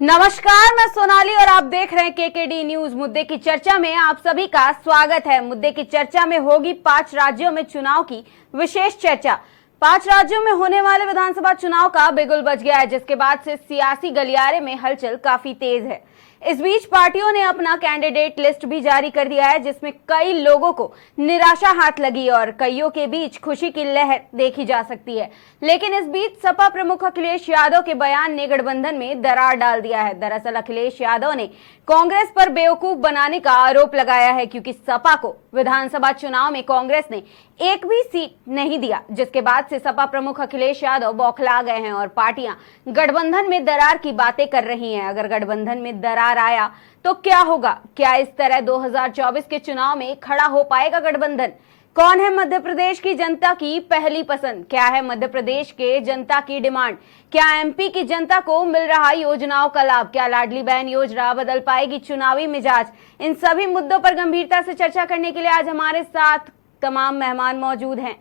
नमस्कार, मैं सोनाली और आप देख रहे हैं केकेडी न्यूज। मुद्दे की चर्चा में आप सभी का स्वागत है। मुद्दे की चर्चा में होगी 5 राज्यों में चुनाव की विशेष चर्चा। 5 राज्यों में होने वाले विधानसभा चुनाव का बिगुल बज गया है, जिसके बाद से सियासी गलियारे में हलचल काफी तेज है। इस बीच पार्टियों ने अपना कैंडिडेट लिस्ट भी जारी कर दिया है, जिसमें कई लोगों को निराशा हाथ लगी और कईयों के बीच खुशी की लहर देखी जा सकती है। लेकिन इस बीच सपा प्रमुख अखिलेश यादव के बयान ने गठबंधन में दरार डाल दिया है। दरअसल अखिलेश यादव ने कांग्रेस पर बेवकूफ बनाने का आरोप लगाया है, क्योंकि सपा को विधानसभा चुनाव में कांग्रेस ने एक भी सीट नहीं दिया, जिसके बाद से सपा प्रमुख अखिलेश यादव बौखला गए हैं और पार्टियां गठबंधन में दरार की बातें कर रही हैं। अगर गठबंधन में दरार आया तो क्या होगा? क्या इस तरह 2024 के चुनाव में खड़ा हो पाएगा गठबंधन? कौन है मध्य प्रदेश की जनता की पहली पसंद? क्या है मध्य प्रदेश के जनता की डिमांड? क्या एमपी की जनता को मिल रहा योजनाओं का लाभ? क्या लाडली बहन योजना बदल पाएगी चुनावी मिजाज? इन सभी मुद्दों पर गंभीरता से चर्चा करने के लिए आज हमारे साथ तमाम मेहमान मौजूद हैं।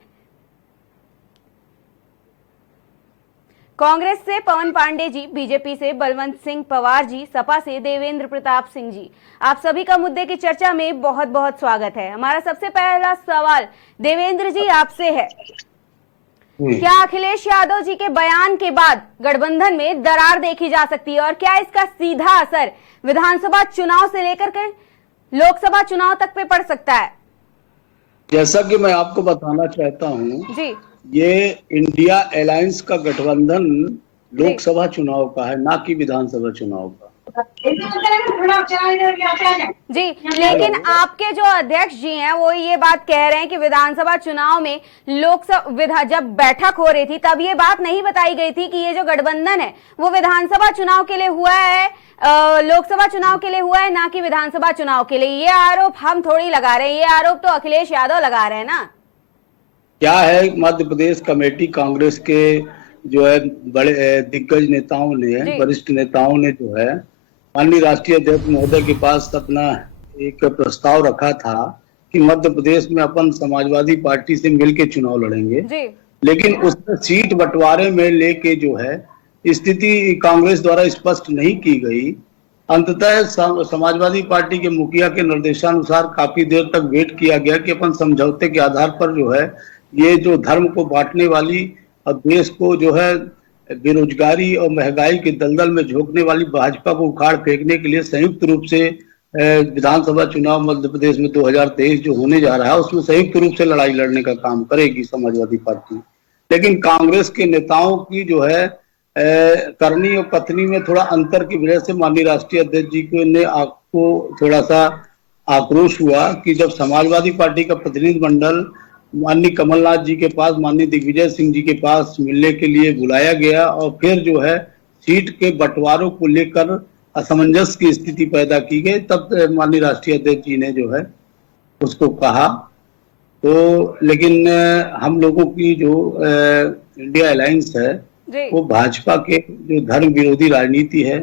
कांग्रेस से पवन पांडे जी, बीजेपी से बलवंत सिंह पवार जी, सपा से देवेंद्र प्रताप सिंह जी, आप सभी का मुद्दे की चर्चा में बहुत बहुत स्वागत है। हमारा सबसे पहला सवाल देवेंद्र जी आपसे है, क्या अखिलेश यादव जी के बयान के बाद गठबंधन में दरार देखी जा सकती है और क्या इसका सीधा असर विधानसभा चुनाव से लेकर के लोकसभा चुनाव तक पे पड़ सकता है? जैसा कि मैं आपको बताना चाहता हूं जी, ये इंडिया अलायंस का गठबंधन लोकसभा चुनाव का है, ना कि विधानसभा चुनाव का। जी, लेकिन आपके जो अध्यक्ष जी हैं वो ये बात कह रहे हैं कि विधानसभा चुनाव में लोकसभा जब बैठक हो रही थी तब ये बात नहीं बताई गई थी कि ये जो गठबंधन है वो विधानसभा चुनाव के लिए हुआ है, लोकसभा चुनाव के लिए हुआ है, ना कि विधानसभा चुनाव के लिए। ये आरोप हम थोड़ी लगा रहे हैं, ये आरोप तो अखिलेश यादव लगा रहे हैं ना। क्या है मध्य प्रदेश कमेटी कांग्रेस के जो है बड़े दिग्गज नेताओं ने, वरिष्ठ नेताओं ने जो है माननीय राष्ट्रीय अध्यक्ष महोदय के पास अपना एक प्रस्ताव रखा था कि मध्य प्रदेश में अपन समाजवादी पार्टी से मिलकर चुनाव लड़ेंगे, लेकिन उसमें सीट बंटवारे में लेके जो है स्थिति कांग्रेस द्वारा स्पष्ट नहीं की गई। अंततः समाजवादी पार्टी के मुखिया के निर्देशानुसार काफी देर तक वेट किया गया कि अपन समझौते के आधार पर जो है ये जो धर्म को बांटने वाली और देश को जो है बेरोजगारी और महंगाई के दलदल में झोंकने वाली भाजपा को उखाड़ फेंकने के लिए संयुक्त रूप से विधानसभा चुनाव मध्य प्रदेश में 2023 जो होने जा रहा है उसमें संयुक्त रूप से लड़ाई लड़ने का काम करेगी समाजवादी पार्टी। लेकिन कांग्रेस के नेताओं की जो है करनी और कथनी में थोड़ा अंतर की वजह से माननीय राष्ट्रीय अध्यक्ष जी को थोड़ा सा आक्रोश हुआ कि जब समाजवादी पार्टी का प्रतिनिधि मंडल माननीय कमलनाथ जी के पास, माननीय दिग्विजय सिंह जी के पास मिलने के लिए बुलाया गया और फिर जो है सीट के बंटवारों को लेकर असमंजस की स्थिति पैदा की गई, तब माननीय राष्ट्रीय अध्यक्ष जी ने जो है उसको कहा। तो लेकिन हम लोगों की जो इंडिया अलायंस है वो भाजपा के जो धर्म विरोधी राजनीति है,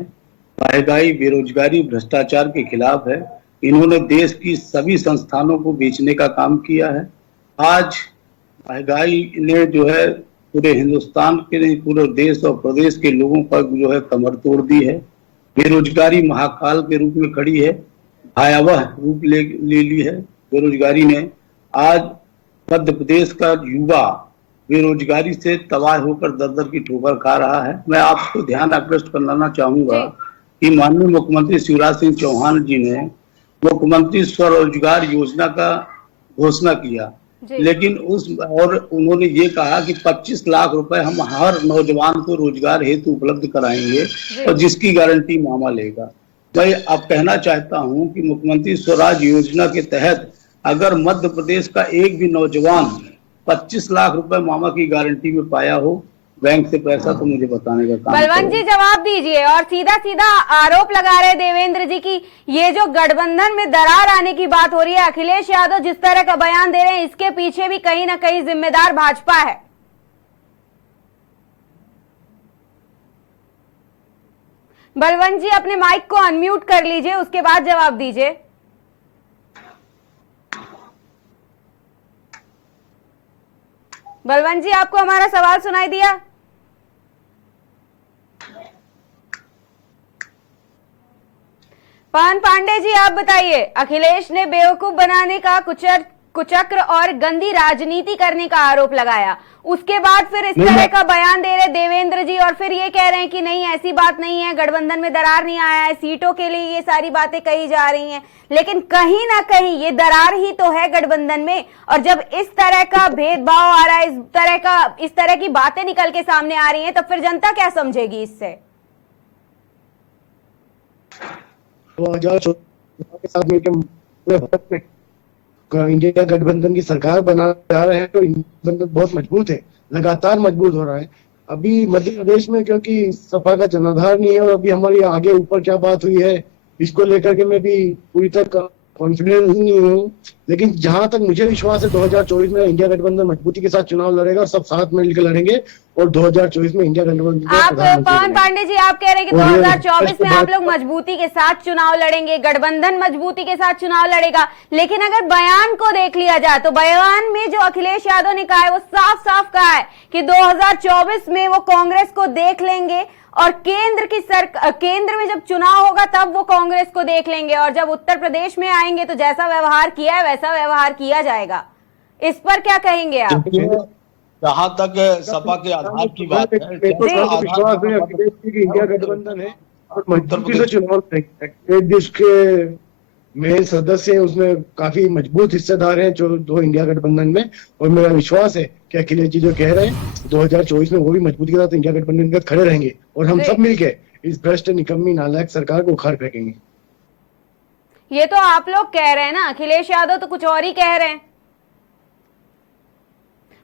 महंगाई, बेरोजगारी, भ्रष्टाचार के खिलाफ है। इन्होंने देश की सभी संस्थानों को बेचने का काम किया है। आज महंगाई ने जो है पूरे हिंदुस्तान के नहीं पूरे देश और प्रदेश के लोगों पर जो है कमर तोड़ दी है। बेरोजगारी महाकाल के रूप में खड़ी है, भयावह रूप ले ली है बेरोजगारी ने। आज मध्य प्रदेश का युवा बेरोजगारी से तबाह होकर दर दर की ठोकर खा रहा है। मैं आपको ध्यान आकृष्ट कराना चाहूंगा कि माननीय मुख्यमंत्री शिवराज सिंह चौहान जी ने मुख्यमंत्री स्वरोजगार योजना का घोषणा किया, लेकिन उन्होंने ये कहा कि 25 लाख रुपए हम हर नौजवान को रोजगार हेतु उपलब्ध कराएंगे और जिसकी गारंटी मामा लेगा। मैं अब कहना चाहता हूं कि मुख्यमंत्री स्वराज योजना के तहत अगर मध्य प्रदेश का एक भी नौजवान 25 लाख रुपए मामा की गारंटी में पाया हो बैंक से पैसा, तो मुझे बताने का काम। बलवंत जी जवाब दीजिए। और सीधा सीधा आरोप लगा रहे देवेंद्र जी की ये जो गठबंधन में दरार आने की बात हो रही है, अखिलेश यादव जिस तरह का बयान दे रहे हैं, इसके पीछे भी कहीं ना कहीं जिम्मेदार भाजपा है। बलवंत जी अपने माइक को अनम्यूट कर लीजिए, उसके बाद जवाब दीजिए। बलवंत जी आपको हमारा सवाल सुनाई दिया? पवन पांडे जी, आप बताइए, अखिलेश ने बेवकूफ बनाने का कुचक्र और गंदी राजनीति करने का आरोप लगाया, उसके बाद फिर इस तरह का बयान दे रहे देवेंद्र जी, और फिर ये कह रहे हैं कि नहीं ऐसी बात नहीं है, गठबंधन में दरार नहीं आया है, सीटों के लिए ये सारी बातें कही जा रही हैं, लेकिन कहीं ना कहीं ये दरार ही तो है गठबंधन में। और जब इस तरह का भेदभाव आ रहा है, इस तरह की बातें निकल के सामने आ रही हैं, तो फिर जनता क्या समझेगी इससे? 2014 के साथ मिलकर पूरे भारत में इंडिया गठबंधन की सरकार बना जा रहे हैं, तो गठबंधन बहुत मजबूत है, लगातार मजबूत हो रहा है। अभी मध्य प्रदेश में क्योंकि सपा का जनाधार नहीं है, और अभी हमारी आगे ऊपर क्या बात हुई है इसको लेकर के मैं भी पूरी तरह कॉन्फिडेंस नहीं हूँ, लेकिन जहां तक मुझे विश्वास है 2024 में इंडिया गठबंधन मजबूती के साथ चुनाव लड़ेगा, और सब साथ मिलकर लड़ेंगे, और 2024 में इंडिया गठबंधन। आप पवन पांडे जी, आप कह रहे हैं कि 2024 में आप लोग मजबूती के साथ चुनाव लड़ेंगे, गठबंधन मजबूती के साथ चुनाव लड़ेगा, लेकिन अगर बयान को देख लिया जाए तो बयान में जो अखिलेश यादव ने कहा है वो साफ साफ कहा है कि 2024 में वो कांग्रेस को देख लेंगे, और केंद्र में जब चुनाव होगा तब वो कांग्रेस को देख लेंगे, और जब उत्तर प्रदेश में आएंगे तो जैसा व्यवहार किया है वैसा व्यवहार किया जाएगा। इस पर क्या कहेंगे आप? जहाँ तक सपा के आधार की बात है, विश्वास है अखिलेश जी की इंडिया गठबंधन है और मजबूती से चुनाव लड़ेंगे। एक देश के मेन सदस्य हैं, उसमें काफी मजबूत हिस्सेदार हैं जो दो इंडिया गठबंधन में, और मेरा विश्वास है कि अखिलेश जी जो कह रहे हैं 2024 में वो भी मजबूती के साथ इंडिया गठबंधन के साथ खड़े रहेंगे, और हम सब मिलके इस भ्रष्ट निकम्मी नालायक सरकार को उखाड़ फेंकेंगे। ये तो आप लोग कह रहे हैं ना, अखिलेश यादव तो कुछ और ही कह रहे हैं,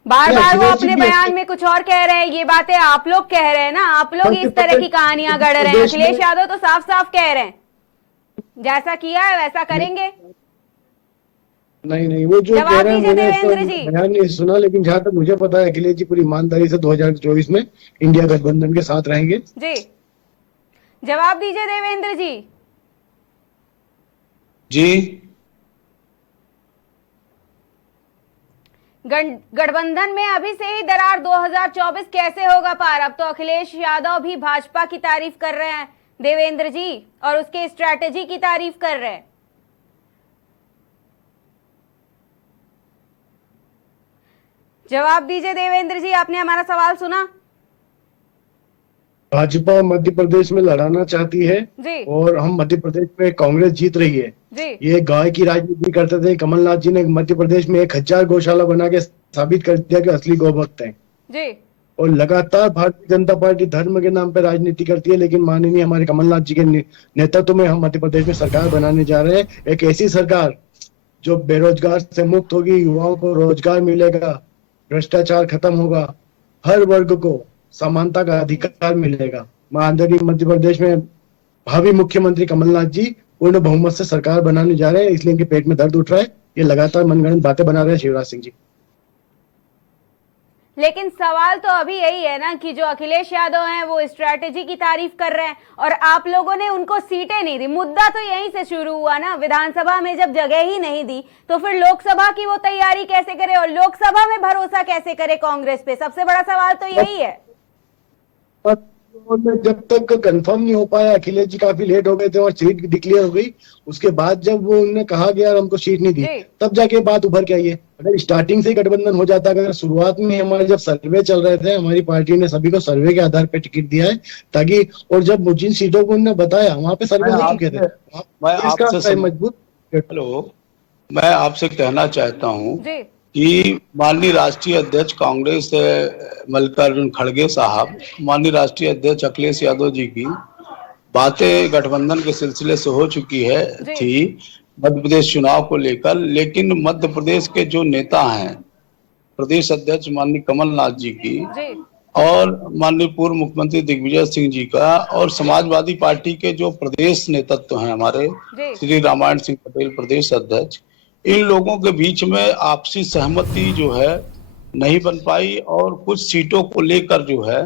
बार बार वो अपने बयान में कुछ और कह रहे हैं, ये बातें आप लोग कह रहे हैं ना, आप लोग इस तरह की कहानियां गढ़ रहे हैं। अखिलेश यादव तो साफ साफ कह रहे हैं जैसा किया है वैसा करेंगे। नहीं, वो जो कह रहे हैं मैंने बयान नहीं सुना, लेकिन जहां तक मुझे पता है अखिलेश जी पूरी ईमानदारी से 2024 में इंडिया गठबंधन के साथ रहेंगे। जी, जवाब दीजिए देवेंद्र जी। जी, गठबंधन में अभी से ही दरार 2024 कैसे होगा पार? अब तो अखिलेश यादव भी भाजपा की तारीफ कर रहे हैं देवेंद्र जी, और उसके स्ट्रैटेजी की तारीफ कर रहे हैं। जवाब दीजिए देवेंद्र जी, आपने हमारा सवाल सुना? भाजपा मध्य प्रदेश में लड़ाना चाहती है जी, और हम मध्य प्रदेश में कांग्रेस जीत रही है जी। ये गाय की राजनीति करते थे कमलनाथ जी ने मध्य प्रदेश में 1000 गौशाला बना के साबित कर दिया कि असली गौभक्त है जी। और लगातार भारतीय जनता पार्टी धर्म के नाम पर राजनीति करती है, लेकिन माननीय हमारे कमलनाथ जी के नेतृत्व में हम मध्य प्रदेश में सरकार बनाने जा रहे हैं, एक ऐसी सरकार जो बेरोजगार से मुक्त होगी, युवाओं को रोजगार मिलेगा, भ्रष्टाचार खत्म होगा, हर वर्ग को समानता का अधिकार मिलेगा। माननीय मध्य प्रदेश में भावी मुख्यमंत्री कमलनाथ जी पूर्ण बहुमत से सरकार बनाने जा रहे हैं, इसलिए इनके पेट में दर्द उठ रहा है, ये लगातार मनगढ़ंत बातें बना रहे हैं शिवराज सिंह जी। लेकिन सवाल तो अभी यही है ना कि जो अखिलेश यादव हैं वो स्ट्रैटेजी की तारीफ कर रहे हैं, और आप लोगों ने उनको सीटें नहीं दी। मुद्दा तो यहीं से शुरू हुआ ना, विधानसभा में जब जगह ही नहीं दी तो फिर लोकसभा की वो तैयारी कैसे करे, और लोकसभा में भरोसा कैसे करे कांग्रेस पे? सबसे बड़ा सवाल तो यही है। जब तक कंफर्म नहीं हो पाया, अखिलेश जी काफी लेट हो गए थे और सीट डिक्लेयर हो गई, उसके बाद जब वो उन्हें कहा गया हमको सीट नहीं दी, तब जाके बात उभर के आई है। अगर स्टार्टिंग से गठबंधन हो जाता, अगर शुरुआत में हमारे जब सर्वे चल रहे थे, हमारी पार्टी ने सभी को सर्वे के आधार पर टिकट दिया है ताकि, और जब जिन सीटों को उन्होंने बताया वहां पे सर्वे हो चुके थे मजबूत। हेलो, मैं आपसे कहना चाहता हूँ कि माननीय राष्ट्रीय अध्यक्ष कांग्रेस मल्लिकार्जुन खड़गे साहब, माननीय राष्ट्रीय अध्यक्ष अखिलेश यादव जी की बातें गठबंधन के सिलसिले से हो चुकी थी मध्य प्रदेश चुनाव को लेकर, लेकिन मध्य प्रदेश के जो नेता हैं, प्रदेश अध्यक्ष माननीय कमलनाथ जी की और माननीय पूर्व मुख्यमंत्री दिग्विजय सिंह जी का, और समाजवादी पार्टी के जो प्रदेश नेतृत्व हैं हमारे श्री रामायण सिंह पटेल प्रदेश अध्यक्ष, इन लोगों के बीच में आपसी सहमति जो है नहीं बन पाई, और कुछ सीटों को लेकर जो है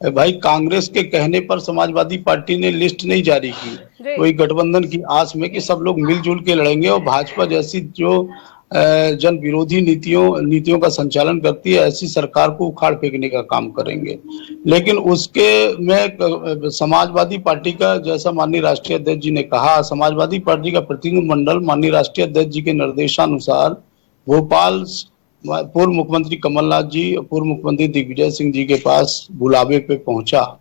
भाई कांग्रेस के कहने पर समाजवादी पार्टी ने लिस्ट नहीं जारी की, वही गठबंधन की आस में कि सब लोग मिलजुल के लड़ेंगे, और भाजपा जैसी जो जन विरोधी नीतियों का संचालन करती है, ऐसी सरकार को उखाड़ फेंकने का काम करेंगे। लेकिन उसके में समाजवादी पार्टी का, जैसा माननीय राष्ट्रीय अध्यक्ष जी ने कहा, समाजवादी पार्टी का प्रतिनिधि मंडल माननीय राष्ट्रीय अध्यक्ष जी के निर्देशानुसार भोपाल पूर्व मुख्यमंत्री कमलनाथ जी और पूर्व मुख्यमंत्री दिग्विजय सिंह जी के पास बुलावे पे पहुंचा,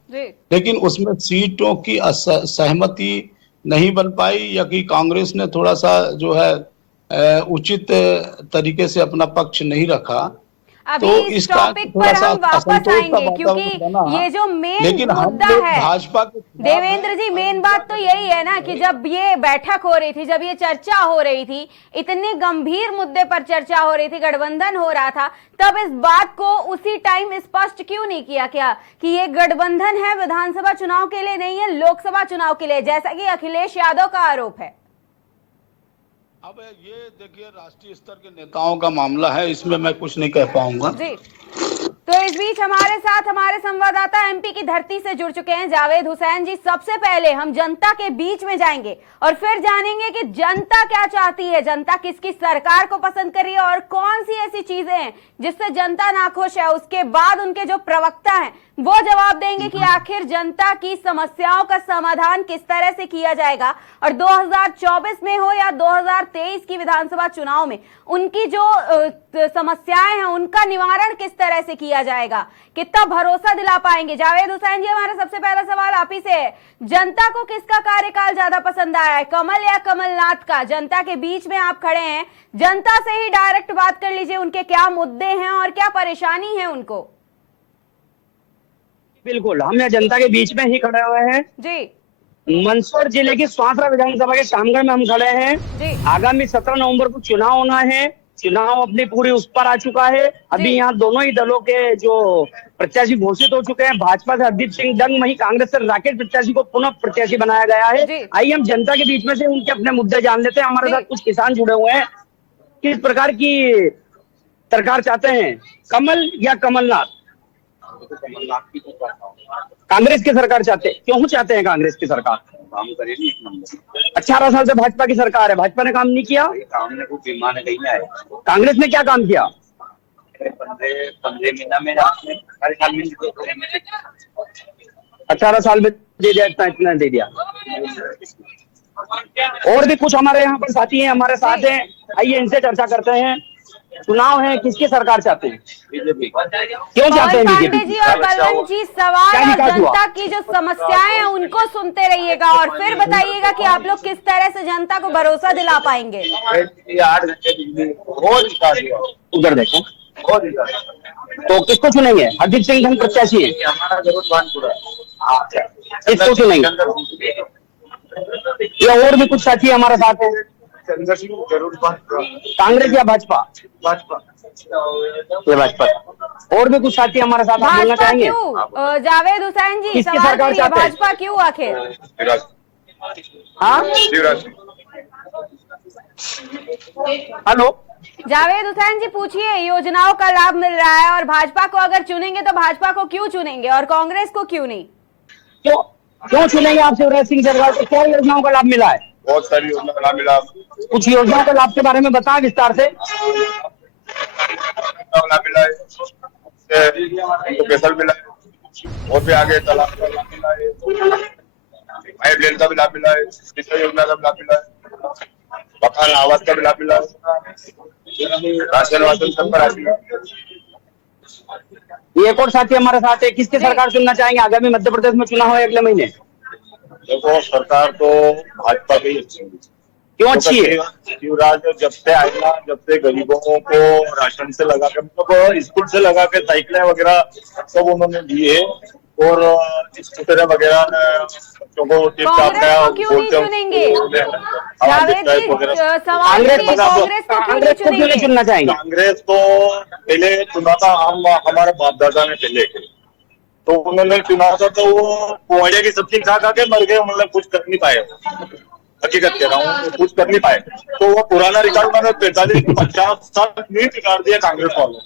लेकिन उसमें सीटों की सहमति नहीं बन पाई, या कि कांग्रेस ने थोड़ा सा जो है उचित तरीके से अपना पक्ष नहीं रखा। अभी तो इस टॉपिक पर हम वापस आएंगे, क्योंकि ये जो मेन मुद्दा है भाजपा के देवेंद्र जी, मेन बात तो यही है ना कि जब ये बैठक हो रही थी, जब ये चर्चा हो रही थी, इतने गंभीर मुद्दे पर चर्चा हो रही थी, गठबंधन हो रहा था, तब इस बात को उसी टाइम स्पष्ट क्यों नहीं किया क्या कि ये गठबंधन है विधानसभा चुनाव के लिए नहीं है, लोकसभा चुनाव के लिए, जैसा कि अखिलेश यादव का आरोप है। अब ये देखिए, राष्ट्रीय स्तर के नेताओं का मामला है, इसमें मैं कुछ नहीं कह पाऊंगा जी। तो इस बीच हमारे साथ हमारे संवाददाता एमपी की धरती से जुड़ चुके हैं जावेद हुसैन जी। सबसे पहले हम जनता के बीच में जाएंगे और फिर जानेंगे कि जनता क्या चाहती है, जनता किसकी सरकार को पसंद कर रही है और कौन सी ऐसी चीजें हैं जिससे जनता नाखुश है। उसके बाद उनके जो प्रवक्ता हैं वो जवाब देंगे कि आखिर जनता की समस्याओं का समाधान किस तरह से किया जाएगा और 2024 में हो या 2023 की विधानसभा चुनाव में उनकी जो समस्याएं हैं उनका निवारण किस तरह से किया जाएगा, कितना भरोसा दिला पाएंगे। जावेद हुसैन जी, हमारा सबसे पहला सवाल आप ही से है, जनता को किसका कार्यकाल ज्यादा पसंद आया है, कमल या कमलनाथ का? जनता के बीच में आप खड़े हैं, जनता से ही डायरेक्ट बात कर लीजिए, उनके क्या मुद्दे हैं और क्या परेशानी है उनको। बिल्कुल, हम यहाँ जनता के बीच में ही खड़े हुए हैं जी। मंदसौर जिले की स्वांतरा विधानसभा के कामगढ़ में हम खड़े हैं जी। आगामी 17 नवंबर को चुनाव होना है, चुनाव अपनी पूरी उस पर आ चुका है। अभी यहाँ दोनों ही दलों के जो प्रत्याशी घोषित हो चुके हैं, भाजपा से हरदीप सिंह डंग, वहीं कांग्रेस से राकेश प्रत्याशी को पुनः प्रत्याशी बनाया गया है। आइए हम जनता के बीच में से उनके अपने मुद्दे जान लेते हैं। हमारे साथ कुछ किसान जुड़े हुए हैं। किस प्रकार की सरकार चाहते हैं, कमल या कमलनाथ? कांग्रेस की सरकार चाहते हैं। क्यों चाहते हैं कांग्रेस की सरकार? काम करेगी एक नंबर। 18 साल से भाजपा की सरकार है, भाजपा ने काम नहीं किया। काम ने कुछ बीमा नहीं आया। कांग्रेस ने क्या काम किया? 15 महीना में हर साल में 18 साल में दे दिया, इतना दे दिया। और भी कुछ हमारे यहाँ पर साथी हैं, हमारे साथ हैं, आइए इनसे चर्चा करते हैं। चुनाव है, किसकी सरकार चाहते हैं? बीजेपी। क्यों चाहते हैं बीजेपी? पांडे जी और बलवंत जी, सवाल और जनता की जो समस्याएं हैं उनको सुनते रहिएगा और फिर बताइएगा कि आप लोग किस तरह से जनता को भरोसा दिला पाएंगे। 8 घंटे उधर देखो, तो किसको चुनेंगे? हरदीप सिंह डंग प्रत्याशी है, हमारा जरूरत पूरा। किसको चुनेंगे? या और भी कुछ साथी हमारे साथ हैं, कांग्रेस या भाजपा? भाजपा। ये भाजपा। और भी कुछ साथी हमारे साथ आप बोलना चाहेंगे? जावेद हुसैन जी, किसकी सवाल सरकार करिए, चाहते हैं? भाजपा क्यों आखिर? हाँ, हेलो जावेद हुसैन जी पूछिए, योजनाओं का लाभ मिल रहा है और भाजपा को अगर चुनेंगे तो भाजपा को क्यों चुनेंगे और कांग्रेस को क्यों नहीं? क्यों चुनेंगे आप शिवराज सिंह सरकार को? क्या योजनाओं का लाभ मिला है? बहुत सारी योजना का लाभ मिला। कुछ योजनाओं के लाभ के बारे में बताएं विस्तार से। लाभ मिला है, स्पेशल मिला है, और भी आगे तालाब का लाभ मिला है, पाइप लाइन का भी लाभ मिला है, सिंचाई योजना का भी लाभ मिला है, मकान आवास का भी लाभ मिला है, राशन वाशन सब का लाभ मिला है। एक और साथी हमारे साथ है, किसकी सरकार चुनना चाहेंगे? आगामी मध्य प्रदेश में चुनाव है अगले महीने। देखो, सरकार तो भाजपा की अच्छी है। क्यों अच्छी है? शिवराज जब से आएगा, जब से गरीबों को राशन से लगा के, मतलब स्कूल से लगा के साइकिलें वगैरह सब उन्होंने दिए और स्कूटर वगैरह बच्चों को कांग्रेस को क्यों नहीं चुनेंगे? जावेद जी, सवाल कांग्रेस को क्यों नहीं चुनना चाहेंगे? कांग्रेस तो पहले चुना था, हम हमारे बाप दादा ने पहले, तो उन्होंने चुना था तो वो कुआड़े की सब्जी खा खा के मर गए, मतलब कुछ कर नहीं पाए। हकीकत कह रहा हूँ, कुछ कर नहीं पाए। तो वो पुराना रिकॉर्ड मैंने 45-50 साल नहीं बिगाड़ दिया कांग्रेस वालों।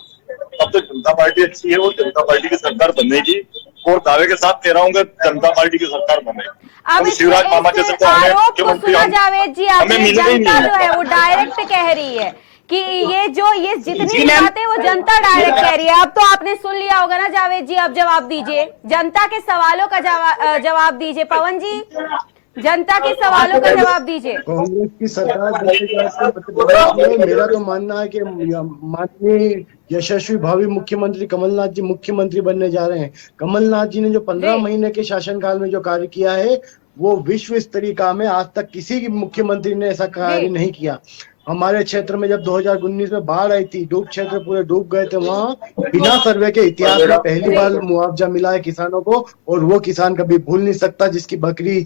अब तो जनता पार्टी अच्छी है और जनता पार्टी की सरकार बनेगी और दावे के साथ कह रहा हूँ कि जनता पार्टी की सरकार बनेगी। अब शिवराज मामा जैसे तो आरोप को सुना जावेद जी, आपने जनता जो है वो डायरेक्ट कह रही है कि ये जितनी बातें वो जनता डायरेक्ट कह रही है। अब तो आपने सुन लिया होगा ना जावेद जी, अब जवाब दीजिए, जनता के सवालों का जवाब दीजिए। पवन जी, जनता के सवालों का जवाब दीजिए। कांग्रेस की सरकार मेरा तो मानना है कि माननीय यशस्वी भावी मुख्यमंत्री कमलनाथ जी मुख्यमंत्री बनने जा रहे हैं। कमलनाथ जी ने जो 15 महीने के शासनकाल में जो कार्य किया है वो विश्व स्तरीय काम है। आज तक किसी की मुख्यमंत्री ने ऐसा कार्य नहीं किया। हमारे क्षेत्र में जब 2019 में बाढ़ आई थी, डूब क्षेत्र पूरे डूब गए थे, वहाँ बिना सर्वे के इतिहास में पहली बार मुआवजा मिला है किसानों को। और वो किसान कभी भूल नहीं सकता जिसकी बकरी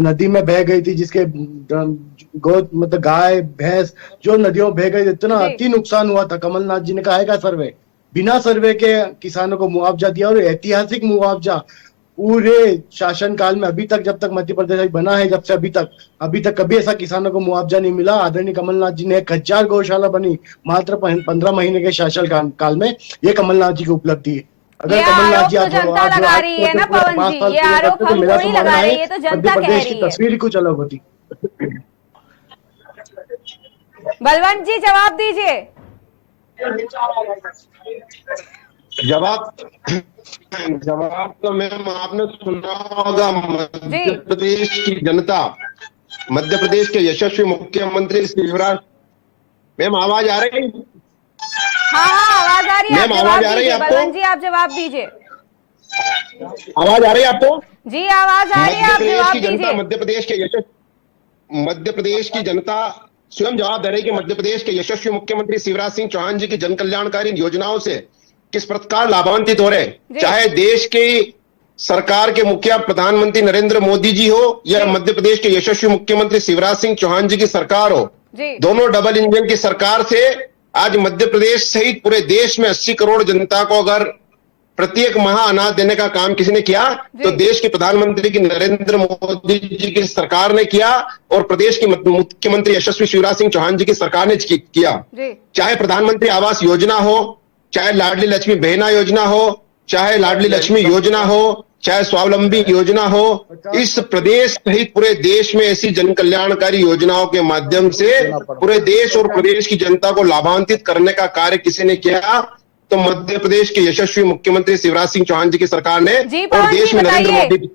नदी में बह गई थी, जिसके मतलब गाय भैंस जो नदियों में बह गई, इतना अति नुकसान हुआ था। कमलनाथ जी ने कहा है सर्वे, बिना सर्वे के किसानों को मुआवजा दिया, और ऐतिहासिक मुआवजा पूरे शासनकाल में अभी तक, जब तक मध्य प्रदेश बना है, जब से अभी तक कभी ऐसा किसानों को मुआवजा नहीं मिला। आदरणीय कमलनाथ जी ने 1000 गौशाला बनी मात्र 15 महीने के शासन काल में। ये कमलनाथ जी की उपलब्धि है। अगर कमलनाथ जी जनता लगा रही है ना पवन जी, ये आरोप हम थोड़ी लगा रहे हैं, ये तो जनता कह रही है। तस्वीर कुछ अलग होती। बलवंत जी जवाब दीजिए। जवाब तो मैम आपने सुना होगा। मध्य प्रदेश की जनता, मध्य प्रदेश के यशस्वी मुख्यमंत्री शिवराज, मैम आवाज आ रही है? हाँ आवाज आ रही है। मैम आवाज आ रही है आपको? बलवंत जी आप जवाब दीजिए। आवाज आ रही है आपको? जी आवाज आ रही है, आप जवाब दीजिए। मध्य प्रदेश की जनता स्वयं जवाब दे रही है कि मध्य प्रदेश के यशस्वी मुख्यमंत्री शिवराज सिंह चौहान जी की जन कल्याणकारी योजनाओं से किस प्रकार लाभान्वित हो रहे, चाहे देश की सरकार के मुखिया प्रधानमंत्री नरेंद्र मोदी जी हो या मध्य प्रदेश के यशस्वी मुख्यमंत्री शिवराज सिंह चौहान जी की सरकार हो। दोनों डबल इंजन की सरकार से आज मध्य प्रदेश सहित पूरे देश में 80 करोड़ जनता को अगर प्रत्येक माह अनाज देने का काम किसी ने किया तो देश के प्रधानमंत्री की नरेंद्र मोदी जी की सरकार ने किया, और प्रदेश के मुख्यमंत्री यशस्वी शिवराज सिंह चौहान जी की सरकार ने किया। चाहे प्रधानमंत्री आवास योजना हो, चाहे लाडली लक्ष्मी बहना योजना हो, चाहे लाडली लक्ष्मी योजना हो, चाहे स्वावलंबी योजना हो, इस प्रदेश सहित पूरे देश में ऐसी जन कल्याणकारी योजनाओं के माध्यम से पूरे देश और प्रदेश की जनता को लाभान्वित करने का कार्य किसी ने किया तो मध्य प्रदेश के यशस्वी मुख्यमंत्री शिवराज सिंह चौहान जी की सरकार ने, और देश में नरेंद्र मोदी।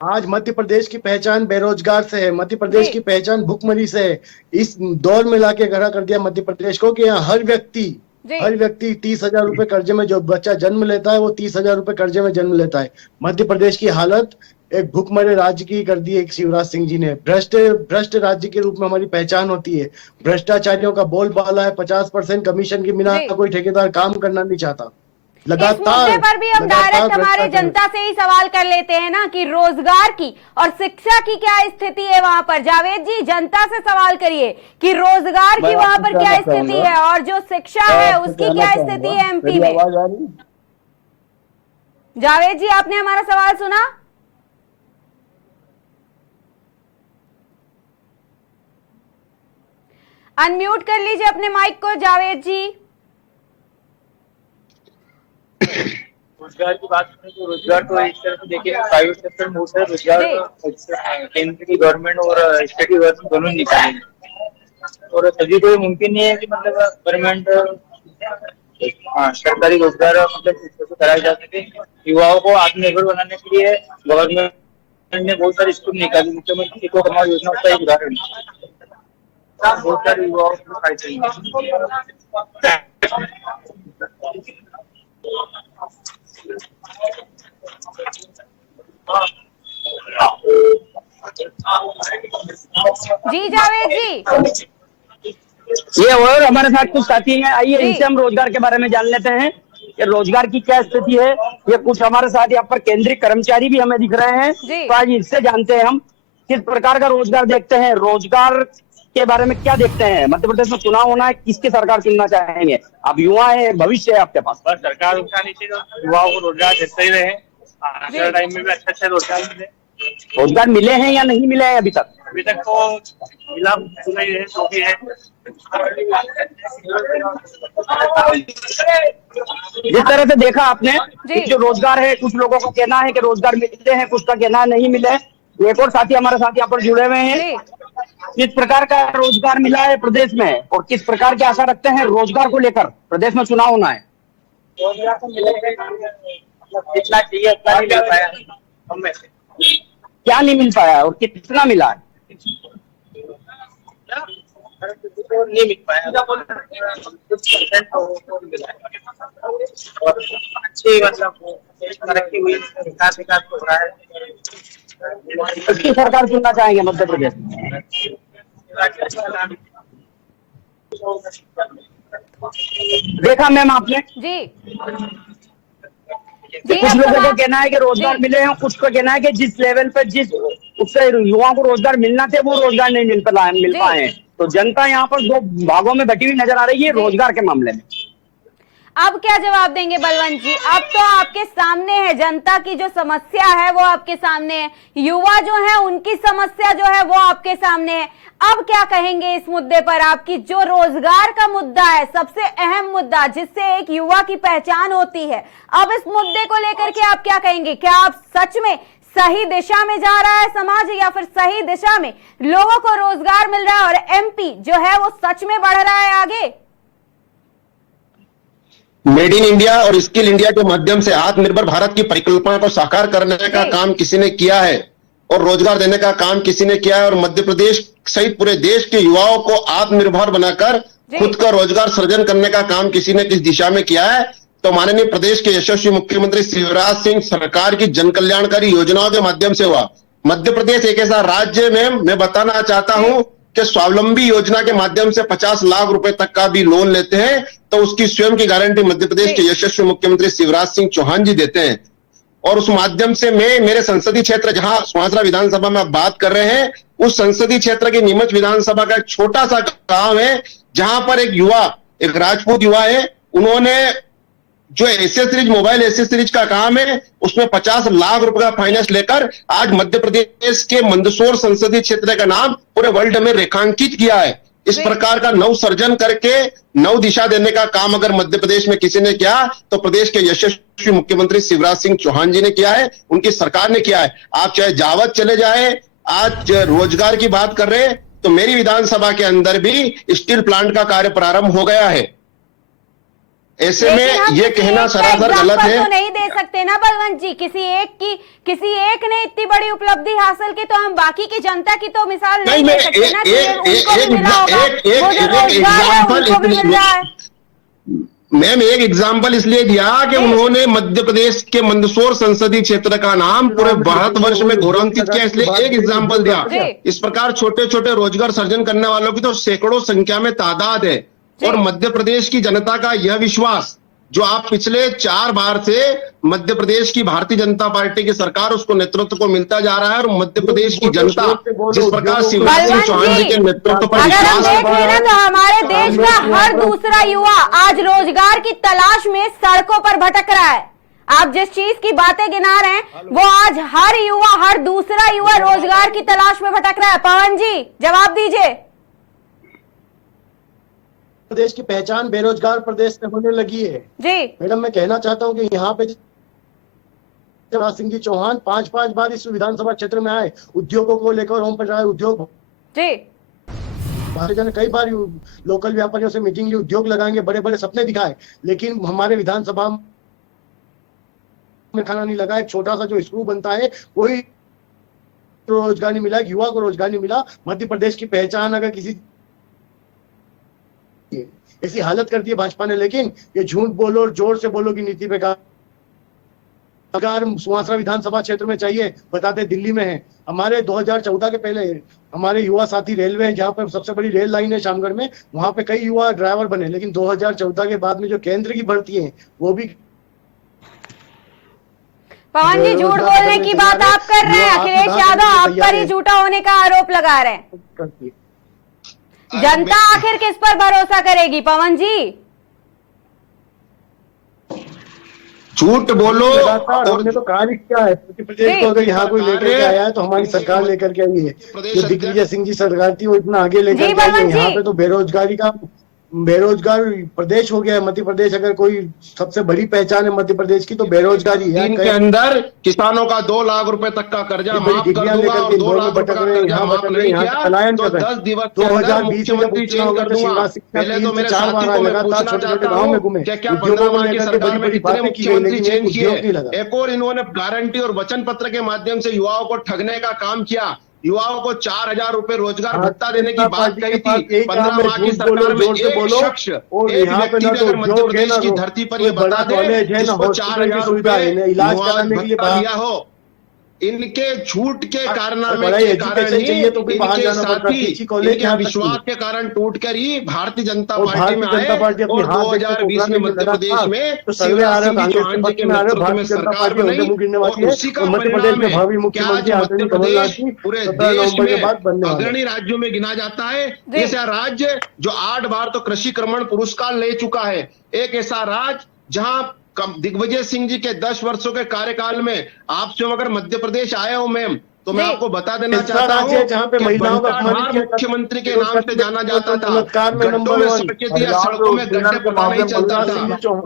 आज मध्य प्रदेश की पहचान बेरोजगार से है, मध्य प्रदेश की पहचान भुखमरी से है। इस दौर में लाके खड़ा कर दिया मध्य प्रदेश को कि यहाँ हर व्यक्ति 30,000 रुपए कर्जे में, जो बच्चा जन्म लेता है वो 30,000 रुपए कर्जे में जन्म लेता है। मध्य प्रदेश की हालत एक भुखमरे राज्य की कर दी है शिवराज सिंह जी ने। भ्रष्ट राज्य के रूप में हमारी पहचान होती है। भ्रष्टाचारियों का बोलबाला है, 50% कमीशन के बिना कोई ठेकेदार काम करना नहीं चाहता। लगातार इस मुद्दे पर भी हम डायरेक्ट हमारे जनता से ही सवाल कर लेते हैं ना कि रोजगार की और शिक्षा की क्या स्थिति है वहां पर। जावेद जी जनता से सवाल करिए कि रोजगार की वहां पर क्या स्थिति है और जो शिक्षा है उसकी क्या स्थिति है एमपी में। जावेद जी आपने हमारा सवाल सुना? अनम्यूट कर लीजिए अपने माइक को जावेद जी। रोजगार की बात करें तो रोजगार तो एक तरह से देखिए प्राइवेट सेक्टर में बहुत सारे रोजगार केंद्र की गवर्नमेंट और स्टेट की गवर्नमेंट दोनों निकालेंगे, और सभी को ये मुमकिन नहीं है कि मतलब गवर्नमेंट सरकारी रोजगार मतलब कराया जा सके। युवाओं को आत्मनिर्भर बनाने के लिए गवर्नमेंट ने बहुत सारे स्कूल निकाली। मुख्यमंत्री को कमाल योजना उसका एक उदाहरण है। बहुत सारे युवाओं को फायदे हैं। जी जावेद जी, ये और हमारे साथ कुछ साथी हैं, आइए इनसे हम रोजगार के बारे में जान लेते हैं कि रोजगार की क्या स्थिति है। ये कुछ हमारे साथ यहाँ पर केंद्रीय कर्मचारी भी हमें दिख रहे हैं, तो आज इससे जानते हैं हम किस प्रकार का रोजगार देखते हैं, रोजगार के बारे में क्या देखते हैं। मध्य प्रदेश में चुनाव होना है, किसकी सरकार चुनना चाहेंगे आप? युवा है, भविष्य है आपके पास। बस सरकार उनका नीचे युवाओं को रोजगार देते ही रहे, आने टाइम में भी अच्छे रोजगार मिले। रोजगार मिले हैं या नहीं मिले हैं अभी तक? अभी तक तो मिला नहीं है, जो भी है। जिस तरह से देखा आपने जो रोजगार है, कुछ लोगों का कहना है कि रोजगार मिलते हैं, कुछ का कहना नहीं मिले। एक और साथी हमारे साथ यहाँ पर जुड़े हुए हैं, किस प्रकार का रोजगार मिला है प्रदेश में और किस प्रकार की आशा रखते हैं रोजगार को लेकर? प्रदेश में चुनाव होना है। रोजगार तो मिलेगा, जितना चाहिए उतना नहीं मिल पाया हम में से। क्या नहीं मिल पाया और कितना मिला है? नहीं मिल पाया, कुछ % तो मिला है और अच्छी मतलब तरक्की हुई, विकास हो रहा है। किसकी सरकार चुनना चाहेंगे मध्य प्रदेश में? देखा मैम आपने, जी कुछ लोगों को कहना है कि रोजगार मिले हैं, कुछ को कहना है कि जिस लेवल पे जिस उससे युवाओं को रोजगार मिलना थे वो रोजगार नहीं मिल पाए हैं। तो जनता यहाँ पर दो भागों में बटी हुई नजर आ रही है रोजगार के मामले में। अब क्या जवाब देंगे बलवंत जी? अब तो आपके सामने है, जनता की जो समस्या है वो आपके सामने है, युवा जो है उनकी समस्या जो है वो आपके सामने है। अब क्या कहेंगे इस मुद्दे पर? आपकी जो रोजगार का मुद्दा है, सबसे अहम मुद्दा जिससे एक युवा की पहचान होती है, अब इस मुद्दे को लेकर के आप क्या कहेंगे? क्या आप सच में सही दिशा में जा रहा है समाज, या फिर सही दिशा में लोगों को रोजगार मिल रहा है और एमपी जो है वो सच में बढ़ रहा है आगे? मेड इन इंडिया और स्किल इंडिया के माध्यम से आत्मनिर्भर भारत की परिकल्पना को साकार करने का काम किसी ने किया है और रोजगार देने का काम किसी ने किया है और मध्य प्रदेश सहित पूरे देश के युवाओं को आत्मनिर्भर बनाकर खुद का रोजगार सृजन करने का काम किसी ने किस दिशा में किया है। तो माननीय प्रदेश के यशस्वी मुख्यमंत्री शिवराज सिंह सरकार की जन कल्याणकारी योजनाओं के माध्यम से हुआ। मध्य प्रदेश एक ऐसा राज्य में मैं बताना चाहता हूं कि स्वावलंबी योजना के माध्यम से 50 लाख रुपए तक का भी लोन लेते हैं तो उसकी स्वयं की गारंटी मध्य प्रदेश के यशस्वी मुख्यमंत्री शिवराज सिंह चौहान जी देते हैं। और उस माध्यम से मैं मेरे संसदीय क्षेत्र जहां सुहासरा विधानसभा में आप बात कर रहे हैं, उस संसदीय क्षेत्र की नीमच विधानसभा का एक छोटा सा गांव है जहां पर एक युवा, एक राजपूत युवा है, उन्होंने जो एसेसरीज मोबाइल एसेसरीज का काम है उसमें 50 लाख रुपए का फाइनेंस लेकर आज मध्य प्रदेश के मंदसौर संसदीय क्षेत्र का नाम पूरे वर्ल्ड में रेखांकित किया है। इस प्रकार का नव सर्जन करके नव दिशा देने का काम अगर मध्य प्रदेश में किसी ने किया तो प्रदेश के यशस्वी मुख्यमंत्री शिवराज सिंह चौहान जी ने किया है, उनकी सरकार ने किया है। आप चाहे जावत चले जाए, आज रोजगार की बात कर रहे हैं तो मेरी विधानसभा के अंदर भी स्टील प्लांट का कार्य प्रारंभ हो गया है। ऐसे में ये कहना सरासर गलत है। तो नहीं दे सकते ना बलवंत जी, किसी एक ने इतनी बड़ी उपलब्धि हासिल की तो हम बाकी की जनता की तो मिसाल नहीं दे सकते ना। मैम एक एग्जाम्पल इसलिए दिया कि उन्होंने मध्य प्रदेश के मंदसौर संसदीय क्षेत्र का नाम पूरे भारतवर्ष में गौरवान्वित किया, इसलिए एक एग्जाम्पल दिया। इस प्रकार छोटे छोटे रोजगार सर्जन करने वालों की तो सैकड़ों संख्या में तादाद है। और मध्य प्रदेश की जनता का यह विश्वास जो आप पिछले 4 बार से मध्य प्रदेश की भारतीय जनता पार्टी की सरकार उसको नेतृत्व को मिलता जा रहा है और मध्य प्रदेश की जनता जिस प्रकार शिवराज सिंह चौहान जी के नेतृत्व पर अगर हम विश्वास देख लें ना तो हमारे देश का हर दूसरा युवा आज रोजगार की तलाश में सड़कों पर भटक रहा है। आप जिस चीज की बातें गिना रहे हैं वो आज हर युवा, हर दूसरा युवा रोजगार की तलाश में भटक रहा है। पवन जी जवाब दीजिए। प्रदेश की पहचान बेरोजगार प्रदेश में होने लगी है जी मैडम। मैं कहना चाहता हूं कि यहाँ पे शिवराज सिंह जी चौहान 5 बार इस विधानसभा क्षेत्र में आए, उद्योगों को लेकर ओम प्रकाश उद्योग जी भारतीय जनता कई बार लोकल व्यापारियों से मीटिंग ली, उद्योग लगाएंगे, बड़े बड़े सपने दिखाए, लेकिन हमारे विधानसभा में खाना नहीं लगा। एक छोटा सा जो स्क्रू बनता है कोई रोजगार नहीं मिला, युवा को रोजगार नहीं मिला। मध्य प्रदेश की पहचान अगर किसी ऐसी हालत कर दी है भाजपा ने, लेकिन ये झूठ बोलो और जोर से बोलो की नीति पे अगर सुहासरा विधानसभा क्षेत्र में चाहिए बताते दिल्ली में है। हमारे 2014 के पहले हमारे युवा साथी रेलवे, जहाँ पर सबसे बड़ी रेल लाइन है शामगढ़ में, वहां पे कई युवा ड्राइवर बने, लेकिन 2014 के बाद में जो केंद्र की भर्ती है वो भी। पवन जी झूठ बोलने की बात आप कर रहे हैं, अखिलेश यादव आप पर ही झूठा होने का आरोप लगा रहे हैं। जनता आखिर किस पर भरोसा करेगी पवन जी? झूठ बोलो और हमने तो कार्य किया है। मध्य प्रदेश को अगर यहाँ कोई लेकर के आया है तो हमारी सरकार लेकर के आई है। जो दिग्विजय सिंह जी सरकार थी वो इतना आगे लेकर के आई है। यहाँ पे तो बेरोजगारी का बेरोजगार प्रदेश हो गया है मध्य प्रदेश। अगर कोई सबसे बड़ी पहचान है मध्य प्रदेश की तो बेरोजगारी है। दिन के अंदर किसानों का 2 लाख रुपए तक का कर्जा माफ कर दूंगा और 2 लाख रुपए का कर्जा माफ नहीं किया तो 10 दिवस के अंदर मुख्यमंत्री चेंज कर दूंगा। पहले तो मेरे साथी को मैं पूछना चाहता हूँ क्या 15 माह की सरकार में कितने मुख्यमंत्री चेंज किए? एक और इन्होंने गारंटी और वचन पत्र के माध्यम से युवाओं को ठगने का काम किया। युवाओं को 4,000 रुपए रोजगार भत्ता देने की बात कही थी। 15 माह की सरकार में एक शख्स, एक व्यक्ति भी अगर मध्य प्रदेश की धरती पर ये बता दे जिसको 4,000 रुपए इलाज कराने के लिए दिया हो, इनके झूठ के कारनामे के कारण ही इनके साथी इनके विश्वास के कारण टूटकर ही भारतीय जनता पार्टी में आए और 2020 में मध्य प्रदेश में शिवराज सिंह चौहान जी के नेतृत्व में सरकार बनाई और उसी का परिणाम है कि आज मध्य प्रदेश पूरे देश में अग्रणी राज्यों में गिना जाता है। ऐसा राज्य जो 8 बार तो कृषि कर्मण पुरस्कार ले चुका है, एक ऐसा राज्य जहां दिग्विजय सिंह जी के 10 वर्षों के कार्यकाल में आप स्वयं अगर मध्य प्रदेश आए हो मैम तो मैं आपको बता देना चाहता हूँ जहाँ पे महिलाओं का मुख्यमंत्री के नाम से जाना जाता था। गड्ढों में सड़कें थी, सड़कों में गड्ढे पता नहीं चलता था,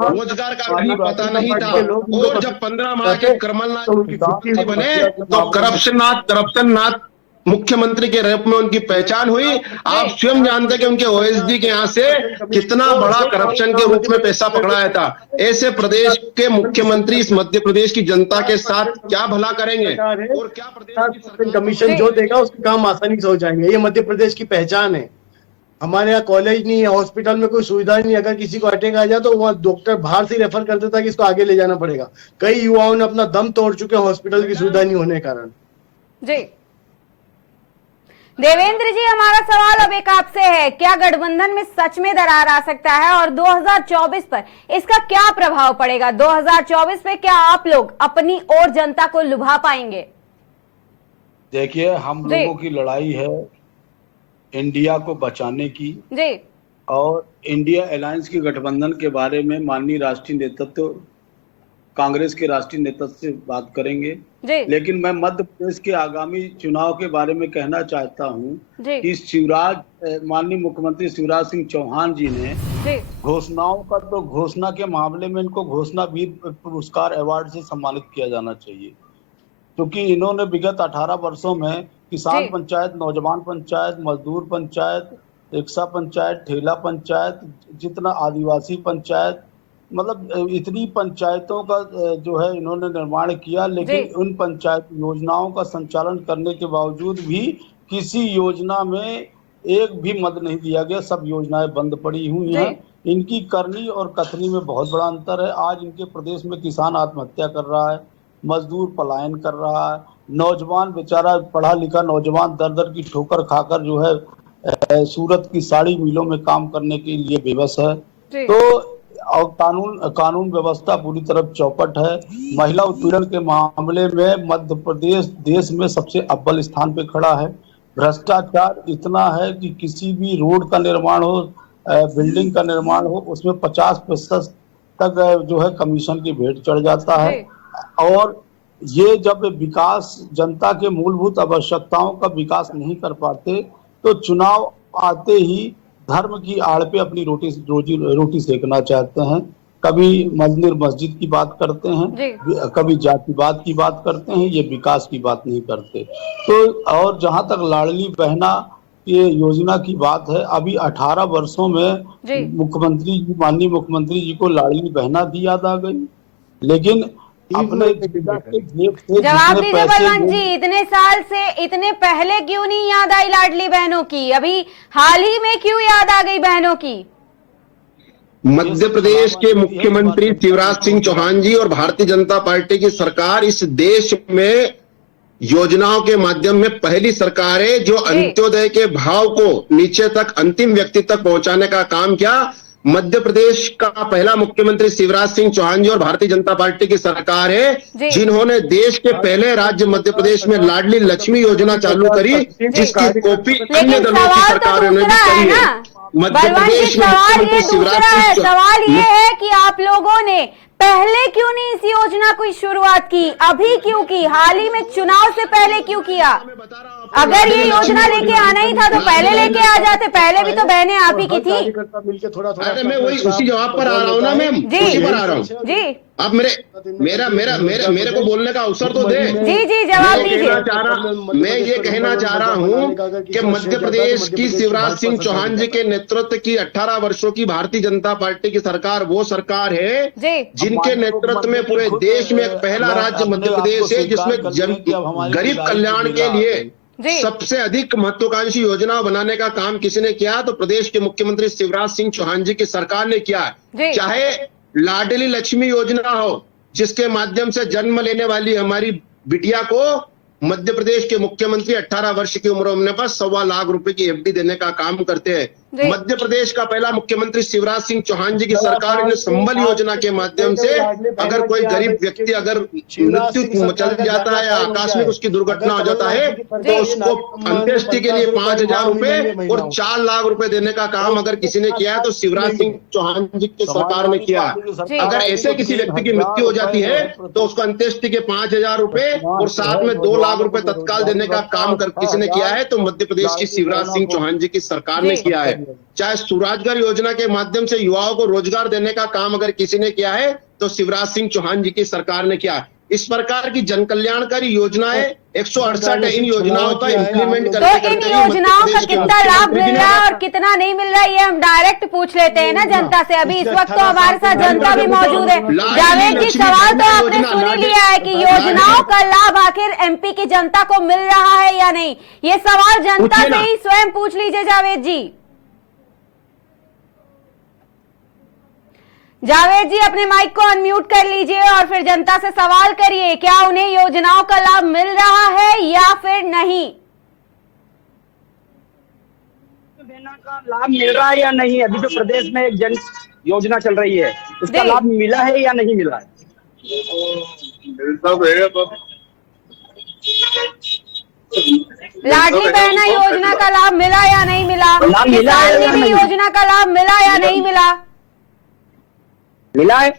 रोजगार का भी पता नहीं था। और जब 15 माह के कमलनाथ मुख्यमंत्री बने तो करप्शननाथ मुख्यमंत्री के रूप में उनकी पहचान हुई। आप स्वयं जानते कि उनके ओएसडी के यहाँ से कितना बड़ा करप्शन के रूप में पैसा पकड़ाया था। ऐसे प्रदेश के मुख्यमंत्री इस मध्य प्रदेश की जनता के साथ क्या भला करेंगे और क्या प्रदेश कमीशन जो देगा उसके काम आसानी से हो जाएंगे। ये मध्य प्रदेश की पहचान है। हमारे यहाँ कॉलेज नहीं है, हॉस्पिटल में कोई सुविधा नहीं। अगर किसी को अटैक आ जाए तो वहाँ डॉक्टर बाहर से रेफर कर देता है कि इसको आगे ले जाना पड़ेगा। कई युवाओं ने अपना दम तोड़ चुके हैं हॉस्पिटल की सुविधा नहीं होने के कारण। जी देवेंद्र जी, हमारा सवाल अब एक आपसे है, क्या गठबंधन में सच में दरार आ सकता है और 2024 पर इसका क्या प्रभाव पड़ेगा? 2024 में क्या आप लोग अपनी और जनता को लुभा पाएंगे? देखिए, हम लोगों की लड़ाई है इंडिया को बचाने की जी, और इंडिया अलायंस के गठबंधन के बारे में माननीय राष्ट्रीय नेतृत्व कांग्रेस के राष्ट्रीय नेतृत्व से बात करेंगे। लेकिन मैं मध्य प्रदेश के आगामी चुनाव के बारे में कहना चाहता हूं कि माननीय मुख्यमंत्री शिवराज सिंह चौहान जी ने घोषणाओं का तो घोषणा के मामले में इनको घोषणा वीर पुरस्कार अवार्ड से सम्मानित किया जाना चाहिए, क्योंकि इन्होंने विगत 18 वर्षों में किसान पंचायत, नौजवान पंचायत, मजदूर पंचायत, रिक्शा पंचायत, ठेला पंचायत, जितना आदिवासी पंचायत, मतलब इतनी पंचायतों का जो है इन्होंने निर्माण किया। लेकिन उन पंचायत योजनाओं का संचालन करने के बावजूद भी किसी योजना में एक भी मद नहीं दिया गया। सब योजनाएं बंद पड़ी हुई हैं। इनकी करनी और कथनी में बहुत बड़ा अंतर है। आज इनके प्रदेश में किसान आत्महत्या कर रहा है, मजदूर पलायन कर रहा है, नौजवान बेचारा पढ़ा लिखा नौजवान दर दर की ठोकर खाकर जो है सूरत की साड़ी मिलों में काम करने के लिए बेबस है। तो और कानून व्यवस्था पूरी तरफ चौपट है। महिला उत्पीड़न के मामले में मध्य प्रदेश देश में सबसे अव्वल स्थान पे खड़ा है। भ्रष्टाचार इतना है कि किसी भी रोड का निर्माण हो, बिल्डिंग का निर्माण हो, उसमें 50% तक जो है कमीशन की भेंट चढ़ जाता है। और ये जब विकास, जनता के मूलभूत आवश्यकताओं का विकास नहीं कर पाते तो चुनाव आते ही धर्म की आड़ पे अपनी रोटी सेकना चाहते हैं। कभी मंदिर मस्जिद की बात करते हैं, कभी जातिवाद की बात करते हैं, ये विकास की बात नहीं करते। तो और जहां तक लाडली बहना ये योजना की बात है, अभी 18 वर्षों में माननीय मुख्यमंत्री जी को लाडली बहना दी याद आ गई। लेकिन अपने जवाब दीजिए बलवंत जी, इतने साल से इतने पहले क्यों नहीं याद आई लाडली बहनों की? अभी हाल ही में क्यों याद आ गई बहनों की? मध्य प्रदेश के मुख्यमंत्री शिवराज सिंह चौहान जी और भारतीय जनता पार्टी की सरकार इस देश में योजनाओं के माध्यम में पहली सरकार है जो अंत्योदय के भाव को नीचे तक अंतिम व्यक्ति तक पहुंचाने का काम किया। मध्य प्रदेश का पहला मुख्यमंत्री शिवराज सिंह चौहान जी और भारतीय जनता पार्टी की सरकार है जिन्होंने देश के पहले राज्य मध्य प्रदेश में लाडली लक्ष्मी योजना चालू करी, जिसकी कॉपी अन्य दलों की सरकारों ने भी करी है। मध्य बलवान जी, प्रदेश में सवाल ये मुख्यमंत्री शिवराज दूसरा है। सिंह सवाल ये है कि आप लोगों ने पहले क्यों नहीं इस योजना की शुरुआत की, अभी क्यों की, हाल ही में चुनाव से पहले क्यों किया? अगर ये योजना लेके आना ही था तो पहले लेके आ जाते, पहले भी तो बहनें आप ही की थी। अरे मैं वही उसी जवाब पर आ रहा हूँ ना मैम, जी। उसी पर आ रहा हूँ। जी आप मेरे को बोलने का अवसर तो दे। जी जवाब दीजिए। मैं ये कहना चाह रहा हूँ कि मध्य प्रदेश की शिवराज सिंह चौहान जी के नेतृत्व की 18 वर्षों की भारतीय जनता पार्टी की सरकार वो सरकार है जी जिनके नेतृत्व में पूरे देश में एक पहला राज्य मध्य प्रदेश है जिसमें गरीब कल्याण के लिए सबसे अधिक महत्वाकांक्षी योजना बनाने का काम किसी ने किया तो प्रदेश के मुख्यमंत्री शिवराज सिंह चौहान जी की सरकार ने किया है। चाहे लाडली लक्ष्मी योजना हो जिसके माध्यम से जन्म लेने वाली हमारी बिटिया को मध्य प्रदेश के मुख्यमंत्री 18 वर्ष की उम्र होने पर 1.25 लाख रुपए की एफडी देने का काम करते हैं। मध्य प्रदेश का पहला मुख्यमंत्री शिवराज सिंह चौहान जी की सरकार ने संबल योजना के माध्यम से अगर कोई गरीब व्यक्ति अगर मृत्यु चल जाता है या आकस्मिक उसकी दुर्घटना हो जाता है तो उसको अंत्येष्टि के लिए 5,000 रुपए और 4 लाख रुपए देने का काम अगर किसी ने किया है तो शिवराज सिंह चौहान जी की सरकार ने किया। अगर ऐसे किसी व्यक्ति की मृत्यु हो जाती है तो उसको अंत्येष्टि के 5,000 रुपए और साथ में 2 लाख रुपए तत्काल देने का काम किसी ने किया है तो मध्य प्रदेश की शिवराज सिंह चौहान जी की सरकार ने किया है। चाहे स्वरोजगार योजना के माध्यम से युवाओं को रोजगार देने का काम अगर किसी ने किया है तो शिवराज सिंह चौहान जी की सरकार ने किया है। इस प्रकार की जन कल्याणकारी योजनाएं 168 इन योजनाओं का इम्प्लीमेंट तो इन योजनाओं का कितना लाभ मिल रहा है और कितना नहीं मिल रहा है ये हम डायरेक्ट पूछ लेते हैं ना जनता से। अभी इस वक्त तो हमारे साथ जनता भी मौजूद है। जावेद जी, सवाल तो आपने सुन ही लिया है कि योजनाओं का लाभ आखिर एमपी की जनता को मिल रहा है या नहीं, ये सवाल जनता से ही स्वयं पूछ लीजिए। जावेद जी अपने माइक को अनम्यूट कर लीजिए और फिर जनता से सवाल करिए, क्या उन्हें योजनाओं का लाभ मिल रहा है या फिर नहीं? देना का लाभ मिल रहा है या नहीं? अभी जो प्रदेश में एक जन योजना चल रही है उसका लाभ मिला है या नहीं मिला है? लाडली बहना योजना का लाभ मिला या नहीं मिला? किसान निधि योजना का लाभ मिला या नहीं मिला? मिला है।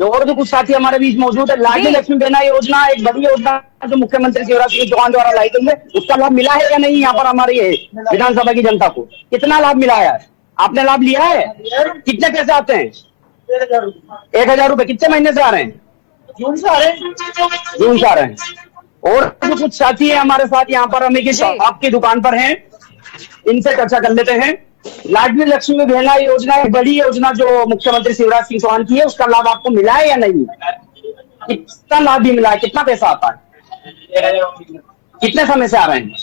तो और भी कुछ साथी हमारे बीच मौजूद है। लाडली लक्ष्मी बहना योजना एक बड़ी योजना जो मुख्यमंत्री शिवराज सिंह चौहान द्वारा लाई गई है, उसका लाभ मिला है या नहीं? यहाँ पर हमारी विधानसभा की जनता को कितना लाभ मिला है? आपने लाभ लिया है? कितने पैसे आते हैं? 1,000 रुपए। कितने महीने से आ रहे हैं? जून से आ रहे हैं। और भी कुछ साथी है हमारे साथ यहाँ पर, हमें आपकी दुकान पर हैं, इनसे चर्चा कर लेते हैं। लाडली लक्ष्मी बहना योजना एक बड़ी योजना जो मुख्यमंत्री शिवराज सिंह चौहान की है, उसका लाभ आपको मिला है या नहीं? कितना लाभ भी मिला है? कितना पैसा आता है? कितने समय से आ रहे हैं?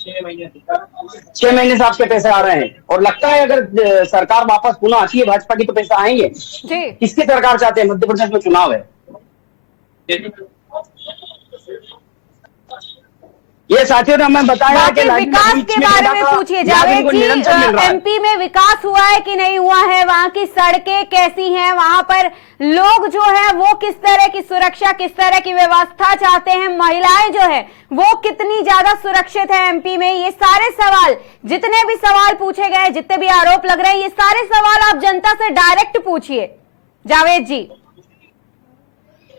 6 महीने से आपके पैसे आ रहे हैं। और लगता है अगर सरकार वापस पुनः आती है भाजपा की तो पैसे आएंगे? किसकी सरकार चाहते हैं? मध्य प्रदेश में चुनाव है, ये साथियों ने हमें बताया कि विकास के बारे में पूछिए। जावेद जी, एमपी में विकास हुआ है कि नहीं हुआ है? वहाँ की सड़कें कैसी हैं? वहाँ पर लोग जो है वो किस तरह की सुरक्षा, किस तरह की व्यवस्था चाहते हैं? महिलाएं जो है वो कितनी ज्यादा सुरक्षित है एमपी में? ये सारे सवाल, जितने भी सवाल पूछे गए, जितने भी आरोप लग रहे हैं, ये सारे सवाल आप जनता से डायरेक्ट पूछिए। जावेद जी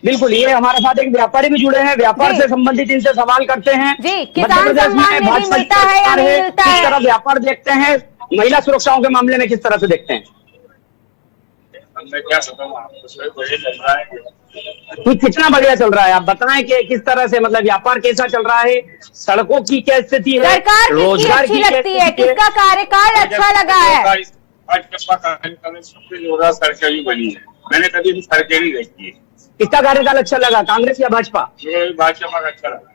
बिल्कुल, ये हमारे साथ एक व्यापारी भी जुड़े हैं, व्यापार से संबंधित इनसे सवाल करते हैं। किसान सम्मान निधि मिलता है या नहीं मिलता है? किस तरह व्यापार देखते हैं? महिला सुरक्षाओं के मामले में किस तरह से देखते हैं? कितना बढ़िया चल रहा है, आप बताएं कि किस तरह से, मतलब व्यापार कैसा चल रहा है, सड़कों की क्या स्थिति है, सरकार रोजगार की लगती है, किसका कार्यकाल अच्छा लगा है? सड़कें भी बनी है, मैंने कभी भी सड़कें नहीं देखी है। किसका कार्यकाल अच्छा लगा, कांग्रेस या भाजपा? भाजपा का अच्छा लगा,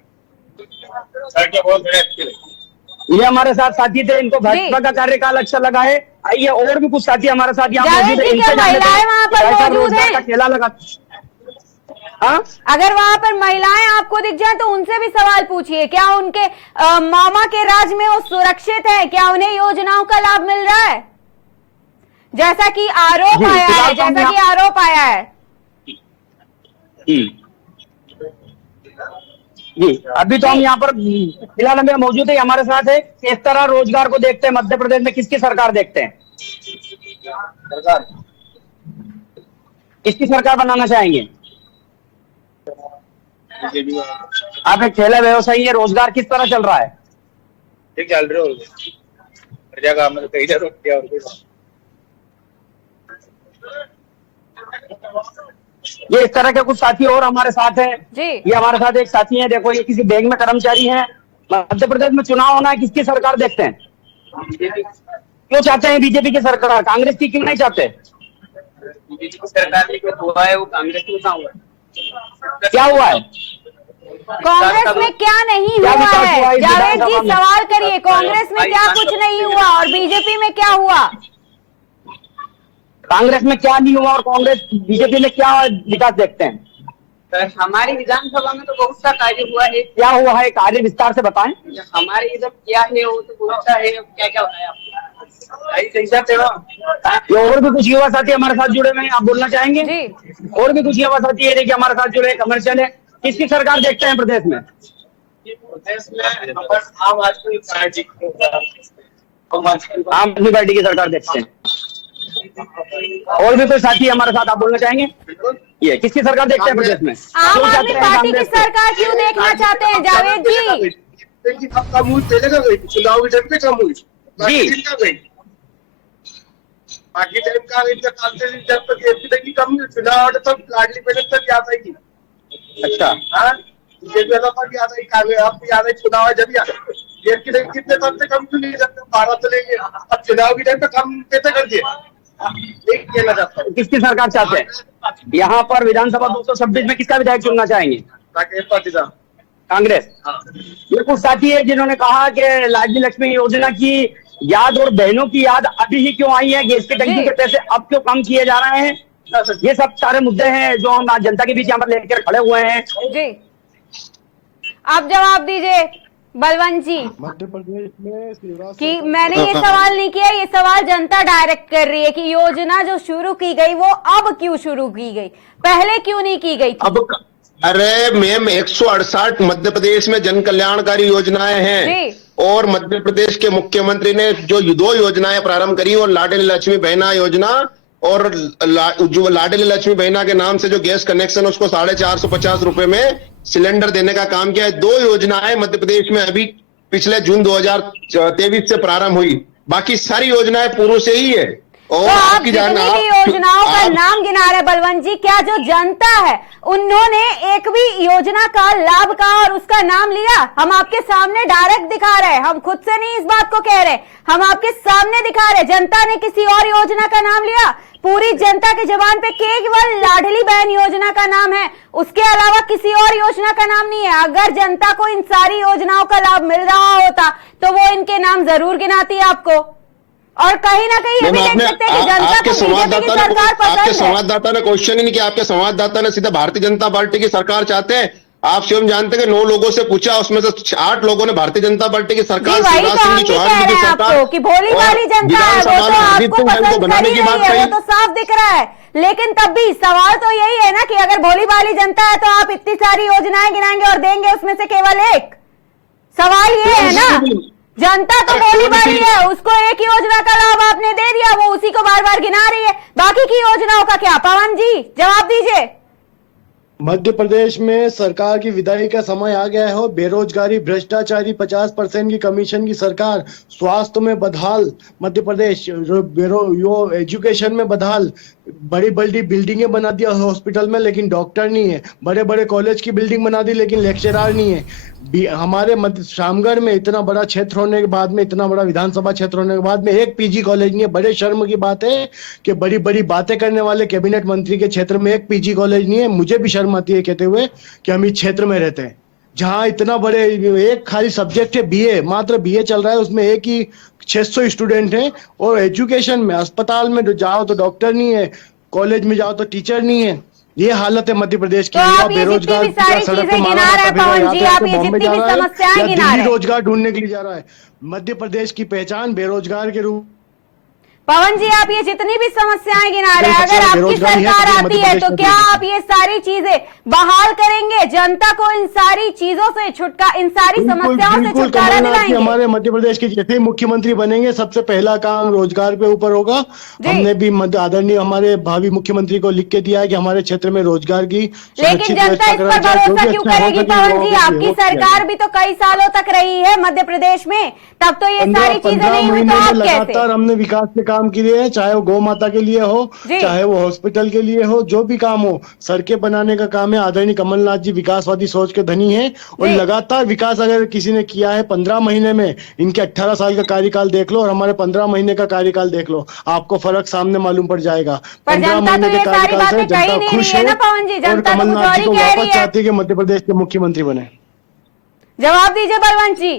सड़कें बहुत बड़ी अच्छी लगी। ये हमारे साथ साथी थे, इनको भाजपा का कार्यकाल अच्छा लगा है। आइए और भी कुछ साथी हमारे साथ यहाँ मौजूद है, इनसे महिलाएं वहाँ पर मौजूद हैं, खेला लगा। अगर वहाँ पर महिलाएं आपको दिख जाए तो उनसे भी सवाल पूछिए, क्या उनके मामा के राज में वो सुरक्षित है? क्या उन्हें योजनाओं का लाभ मिल रहा है? जैसा कि आरोप आया है। जी अभी तो हम यहाँ पर फिलहाल हमें मौजूद है, हमारे साथ है। किस तरह रोजगार को देखते हैं मध्य प्रदेश में, किसकी सरकार देखते हैं? सरकार किसकी सरकार बनाना चाहेंगे? बीजेपी आप एक ठेला व्यवसायी है, रोजगार किस तरह चल रहा है? ठीक चल रहे हो प्रजा का मतलब कहीं ना रोक दिया और ये इस तरह के कुछ साथी और हमारे साथ हैं जी। ये हमारे साथ एक साथी है, देखो ये किसी बैंक में कर्मचारी हैं। मध्य प्रदेश में चुनाव होना है, किसकी सरकार देखते हैं? क्यों चाहते हैं बीजेपी की सरकार? कांग्रेस की क्यों नहीं चाहते? बीजेपी की सरकार ने जो हुआ है वो कांग्रेस में कहाँ हुआ? क्या हुआ है? कांग्रेस में क्या नहीं क्या हुआ विकास हुआ है? इस जावेद जी विधानसभा में? सवाल करिए, कांग्रेस में क्या कुछ नहीं हुआ और बीजेपी में क्या हुआ? कांग्रेस में क्या नहीं हुआ और कांग्रेस बीजेपी में क्या विकास देखते हैं? हमारी विधानसभा में तो बहुत सा कार्य हुआ है। क्या हुआ है, कार्य विस्तार से बताएं। हमारे इधर क्या है वो तो बहुत सा है। क्या क्या होता है आपको? ये और भी कुछ युवा साथी हमारे साथ जुड़े हुए हैं, आप बोलना चाहेंगे? जी। और भी कुछ युवा साथी है देखिए हमारे साथ जुड़े, कमर्शियल है। किसकी सरकार देखते हैं प्रदेश में? प्रदेश में आम आदमी पार्टी आम आदमी पार्टी की सरकार देखते हैं। और भी कोई साथी हमारे साथ, आप बोलना चाहेंगे? ये किसकी सरकार देखते हैं प्रदेश में? आम क्यों आदमी चाहते हैं पार्टी की कांग्रेस को? सरकार क्यों देखना चाहते हैं जावेद जी? कम हुई पहले का गई चुनाव के टाइम पे कम हुई जी। गई बाकी टाइम का जब तक की कम चुनाव तब लाडली पेंशन तक याद आएगी। अच्छा, हाँ ये तक याद आई कांग्रेस अब याद आई चुनाव है जब याद की टाइम कितने तब से कम क्यों नहीं जब 12 तो लेंगे अब चुनाव के टाइम पे कम कैसे कर दिए? एक कहना चाहता हूँ किसकी सरकार चाहते हैं? यहाँ पर विधानसभा 226 में किसका विधायक चुनना चाहेंगे? राकेश पाटिल साहब। कांग्रेस। ये कुछ साथी है जिन्होंने कहा कि लाडली लक्ष्मी योजना की याद और बहनों की याद अभी ही क्यों आई है, गैस की टंकी के पैसे अब क्यों कम किए जा रहे हैं। ये सब सारे मुद्दे हैं जो हम आज जनता के बीच यहाँ पर लेकर खड़े हुए हैं। जी, आप जवाब दीजिए बलवंत जी मध्य प्रदेश में शिवराज कि मैंने ये सवाल नहीं किया, ये सवाल जनता डायरेक्ट कर रही है कि योजना जो शुरू की गई वो अब क्यों शुरू की गई, पहले क्यों नहीं की गई थी? अब अरे मैम 168 मध्य प्रदेश में जन कल्याणकारी योजनाएं हैं जी। और मध्य प्रदेश के मुख्यमंत्री ने जो 2 योजनाएं प्रारंभ करी और लाडली लक्ष्मी बहना योजना और जो लाडली लक्ष्मी बहना के नाम से जो गैस कनेक्शन उसको 450 रुपए में सिलेंडर देने का काम किया है। 2 योजनाएं मध्य प्रदेश में अभी पिछले जून 2023 से प्रारंभ हुई, बाकी सारी योजनाएं पूर्व से ही है। और तो आप आपकी जितनी भी योजनाओं का नाम गिना रहे बलवंत जी, क्या जो जनता है उन्होंने एक भी योजना का लाभ का और उसका नाम लिया? हम आपके सामने डायरेक्ट दिखा रहे हैं, हम खुद से नहीं इस बात को कह रहे, हम आपके सामने दिखा रहे। जनता ने किसी और योजना का नाम लिया? पूरी जनता के जबान पे केवल लाडली बहन योजना का नाम है, उसके अलावा किसी और योजना का नाम नहीं है। अगर जनता को इन सारी योजनाओं का लाभ मिल रहा होता तो वो इनके नाम जरूर गिनाती आपको। और कहीं ना कहीं ये भी देख सकते हैं कि जनता को बीजेपी की सरकार पसंद आपके है। संवाददाता ने क्वेश्चन ही नहीं किया, आपके संवाददाता ने सीधा भारतीय जनता पार्टी की सरकार चाहते हैं। आप स्वयं जानते हैं कि 9 लोगों से पूछा, उसमें से 8 लोगों ने भारतीय जनता पार्टी की सरकार, जी, वही शिवराज तो सिंह हम जी भी चौहान कह जी रहे की हैं सरकार आपको कि भोली भाली जनता है, वो तो आपको पसंद बनाने कर ही की बात रही है, वो कही। तो साफ दिख रहा है। लेकिन तब भी सवाल तो यही है ना कि अगर भोली भाली जनता है तो आप इतनी सारी योजनाएं गिनाएंगे और देंगे उसमें से केवल एक? सवाल ये है ना, जनता तो भोली भाली है, उसको एक योजना का लाभ आपने दे दिया, वो उसी को बार बार गिना रही है, बाकी की योजनाओं का क्या? पवन जी जवाब दीजिए। मध्य प्रदेश में सरकार की विदाई का समय आ गया है। बेरोजगारी, भ्रष्टाचारी, 50% की कमीशन की सरकार, स्वास्थ्य में बदहाल मध्य प्रदेश, एजुकेशन में बदहाल, बड़ी बड़ी बिल्डिंगें बना दिया हॉस्पिटल में लेकिन डॉक्टर नहीं है, बड़े बड़े कॉलेज की बिल्डिंग बना दी लेकिन लेक्चरर नहीं है। हमारे शामगढ़ में इतना बड़ा क्षेत्र होने के बाद में, इतना बड़ा विधानसभा क्षेत्र होने के बाद में एक पीजी कॉलेज नहीं है। बड़े शर्म की बात है कि बड़ी बड़ी बातें करने वाले कैबिनेट मंत्री के क्षेत्र में एक पीजी कॉलेज नहीं है। मुझे भी शर्म आती है कहते हुए कि हम इस क्षेत्र में रहते हैं जहां इतना बड़े, एक खाली सब्जेक्ट है बीए, मात्र बीए चल रहा है, उसमें एक ही 600 स्टूडेंट हैं। और एजुकेशन में, अस्पताल में जाओ तो डॉक्टर नहीं है, कॉलेज में जाओ तो टीचर नहीं है। ये हालत है मध्य प्रदेश की। तो आप ये जितनी भी सारी चीजें गिना रहे हैं पवन जी, आप ये जितनी भी समस्याएं गिना रहे हैं, रोजगार ढूंढने के लिए जा रहा है। मध्य प्रदेश की पहचान बेरोजगार के रूप पवन जी, आप ये जितनी भी समस्याएं गिना रहे हैं, अगर आपकी सरकार आती है तो क्या आप ये सारी चीजें बहाल करेंगे? जनता को इन सारी चीजों से इन सारी समस्याओं से छुटकारा दिलाएंगे? हमारे मध्य प्रदेश के जैसे ही मुख्यमंत्री बनेंगे, सबसे पहला काम रोजगार पे ऊपर होगा। हमने भी आदरणीय हमारे भावी मुख्यमंत्री को लिख के दिया है कि हमारे क्षेत्र में रोजगार की, लेकिन जनता इस पर भरोसा क्यों करेगी पवन जी? आपकी सरकार भी तो कई सालों तक रही है मध्य प्रदेश में, तब तो ये सारी चीजें नहीं हुई, तो आप लगातार हमने विकास के काम किए हैं, चाहे वो गौ माता के लिए हो, चाहे वो हॉस्पिटल के लिए हो, जो भी काम हो, सड़कें बनाने का काम है। आदरणीय कमलनाथ जी विकासवादी सोच के धनी है और लगातार विकास अगर किसी ने किया है 15 महीने में, इनके 18 साल का कार्यकाल देख लो और हमारे 15 महीने का कार्यकाल देख लो, आपको फर्क सामने मालूम पड़ जाएगा। 15 महीने के कार्यकाल से जनता खुश है और कमलनाथ जी को वापस चाहती है कि मध्य प्रदेश के मुख्यमंत्री बने। जवाब दीजिए बलवंत जी।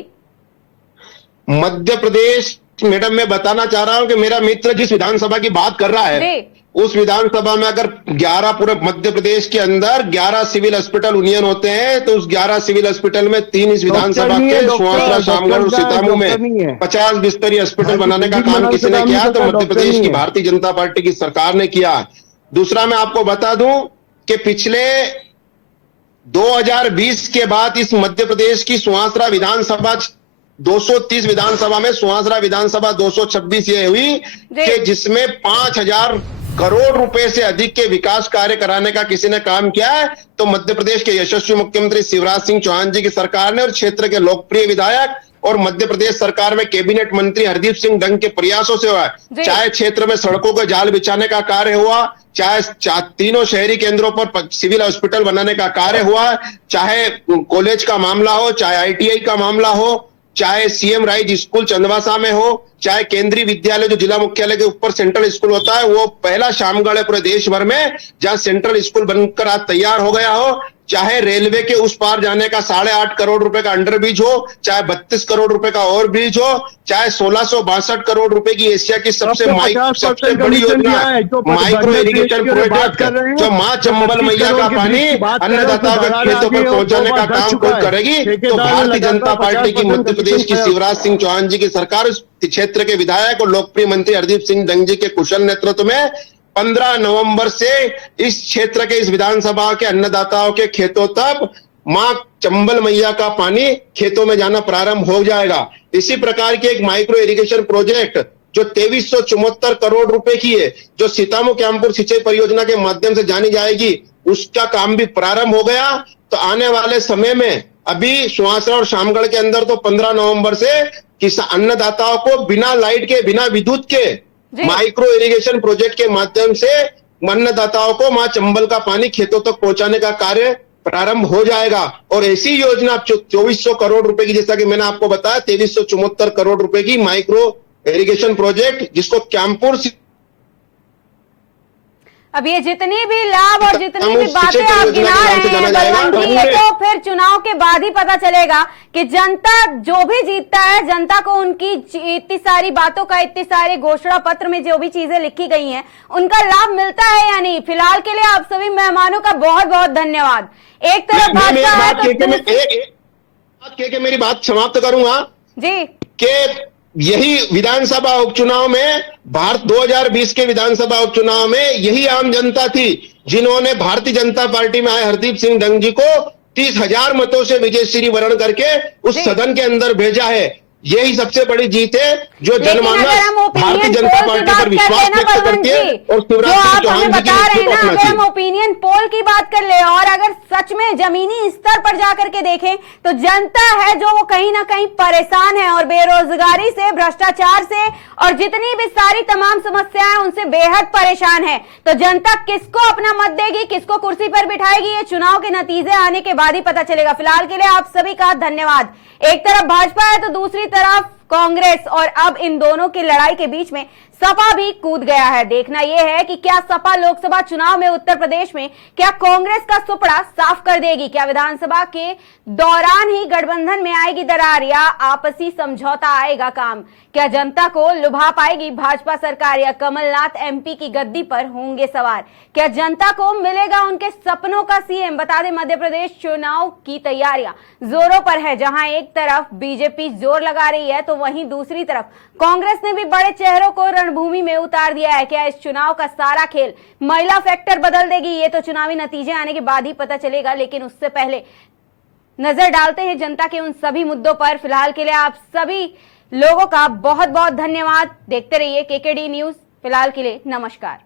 मध्य प्रदेश, मैडम मैं बताना चाह रहा हूं कि मेरा मित्र जिस विधानसभा की बात कर रहा है, उस विधानसभा में अगर 11 पूरे मध्य प्रदेश के अंदर 11 सिविल हॉस्पिटल यूनियन होते हैं, तो उस 11 सिविल हॉस्पिटल में 3 इस विधानसभा के सुवासरा, शामगढ़ और सीतामऊ में 50 बिस्तरी हॉस्पिटल बनाने का काम किसी ने किया तो मध्य प्रदेश की भारतीय जनता पार्टी की सरकार ने किया। दूसरा मैं आपको बता दूं कि पिछले 2020 के बाद इस मध्य प्रदेश की सुवासरा विधानसभा 230 विधानसभा में सुवासरा विधानसभा 226 ये हुई कि जिसमें 5000 करोड़ रुपए से अधिक के विकास कार्य कराने का किसी ने काम किया है तो मध्य प्रदेश के यशस्वी मुख्यमंत्री शिवराज सिंह चौहान जी की सरकार ने और क्षेत्र के लोकप्रिय विधायक और मध्य प्रदेश सरकार में कैबिनेट मंत्री हरदीप सिंह डंग के प्रयासों से हुआ है। चाहे क्षेत्र में सड़कों के जाल बिछाने का कार्य हुआ, चाहे तीनों शहरी केंद्रों पर सिविल हॉस्पिटल बनाने का कार्य हुआ, चाहे कॉलेज का मामला हो, चाहे ITI का मामला हो, चाहे CM राइज स्कूल चंदवासा में हो, चाहे केंद्रीय विद्यालय जो जिला मुख्यालय के ऊपर सेंट्रल स्कूल होता है वो पहला शामगढ़ है पूरे देश भर में जहां सेंट्रल स्कूल बनकर आज तैयार हो गया हो, चाहे रेलवे के उस पार जाने का 8.5 करोड़ रुपए का अंडर ब्रिज हो, चाहे 32 करोड़ रुपए का ओवर ब्रिज हो, चाहे 1662 करोड़ रुपए की एशिया की सबसे बड़ी योजना माइक्रो इरिगेशन प्रोजेक्ट जो मां चंबल मैया का पानी अन्नदाताओं के खेतों पर पहुंचाने का काम कोई करेगी तो भारतीय जनता पार्टी की मध्य प्रदेश की शिवराज सिंह चौहान जी की सरकार क्षेत्र के विधायक और लोकप्रिय मंत्री हरदीप सिंह डंग जी के कुशल नेतृत्व में 15 नवंबर से इस क्षेत्र के इस विधानसभा के अन्नदाताओं के खेतों तक मां चंबल मैया का पानी खेतों में जाना प्रारंभ हो जाएगा। इसी प्रकार की एक माइक्रो इरिगेशन प्रोजेक्ट जो 2374 करोड़ रुपए की है जो सीतामऊ कैंपुर सिंचाई परियोजना के माध्यम से जानी जाएगी, उसका काम भी प्रारंभ हो गया। तो आने वाले समय में अभी सुवासरा और शामगढ़ के अंदर तो 15 नवंबर से अन्नदाताओं को बिना लाइट के, बिना विद्युत के माइक्रो इरिगेशन प्रोजेक्ट के माध्यम से अन्नदाताओं को मां चंबल का पानी खेतों तक पहुंचाने का कार्य प्रारंभ हो जाएगा। और ऐसी योजना 2400 करोड़ रुपए की, जैसा कि मैंने आपको बताया 2374 करोड़ रुपए की माइक्रो इरिगेशन प्रोजेक्ट जिसको कैंपुर, अब ये जितनी भी लाभ और जितनी भी बातें आप गिना रहे हैं बलवंत जी, ये तो फिर चुनाव के बाद ही पता चलेगा कि जनता जो भी जीतता है, जनता को उनकी इतनी सारी बातों का, इतने सारे घोषणा पत्र में जो भी चीजें लिखी गई हैं उनका लाभ मिलता है या नहीं। फिलहाल के लिए आप सभी मेहमानों का बहुत बहुत धन्यवाद। एक तरफ मेरी बात समाप्त करूंगा जी कि यही विधानसभा उपचुनाव में भारत 2020 के विधानसभा उपचुनाव में यही आम जनता थी जिन्होंने भारतीय जनता पार्टी में आए हरदीप सिंह डंग जी को 30,000 मतों से विजयश्री वर्ण करके उस सदन के अंदर भेजा है। यही सबसे बड़ी जीत है जो जनमानस भारतीय जनता पार्टी पर विश्वास व्यक्त करती है और शिवराज सिंह चौहान जी की अगर हम ओपिनियन पोल की बात कर ले और अगर सच में जमीनी स्तर पर जाकर के देखें तो जनता है जो वो कहीं ना कहीं परेशान है और बेरोजगारी से, भ्रष्टाचार से और जितनी भी सारी तमाम समस्याएं उनसे बेहद परेशान है। तो जनता किसको अपना मत देगी, किसको कुर्सी पर बिठाएगी, ये चुनाव के नतीजे आने के बाद ही पता चलेगा। फिलहाल के लिए आप सभी का धन्यवाद। एक तरफ भाजपा है तो दूसरी तरफ कांग्रेस और अब इन दोनों की लड़ाई के बीच में सपा भी कूद गया है। देखना यह है कि क्या सपा लोकसभा चुनाव में उत्तर प्रदेश में क्या कांग्रेस का सुपड़ा साफ कर देगी, क्या विधानसभा के दौरान ही गठबंधन में आएगी दरार या आपसी समझौता आएगा काम, क्या जनता को लुभा पाएगी भाजपा सरकार या कमलनाथ MP की गद्दी पर होंगे सवार, क्या जनता को मिलेगा उनके सपनों का CM। बता दें मध्य प्रदेश चुनाव की तैयारियां जोरों पर है, जहां एक तरफ बीजेपी जोर लगा रही है तो वहीं दूसरी तरफ कांग्रेस ने भी बड़े चेहरों को रणभूमि में उतार दिया है। क्या इस चुनाव का सारा खेल महिला फैक्टर बदल देगी? ये तो चुनावी नतीजे आने के बाद ही पता चलेगा, लेकिन उससे पहले नजर डालते हैं जनता के उन सभी मुद्दों पर। फिलहाल के लिए आप सभी लोगों का बहुत बहुत धन्यवाद। देखते रहिए केकेडी न्यूज। फिलहाल के लिए नमस्कार।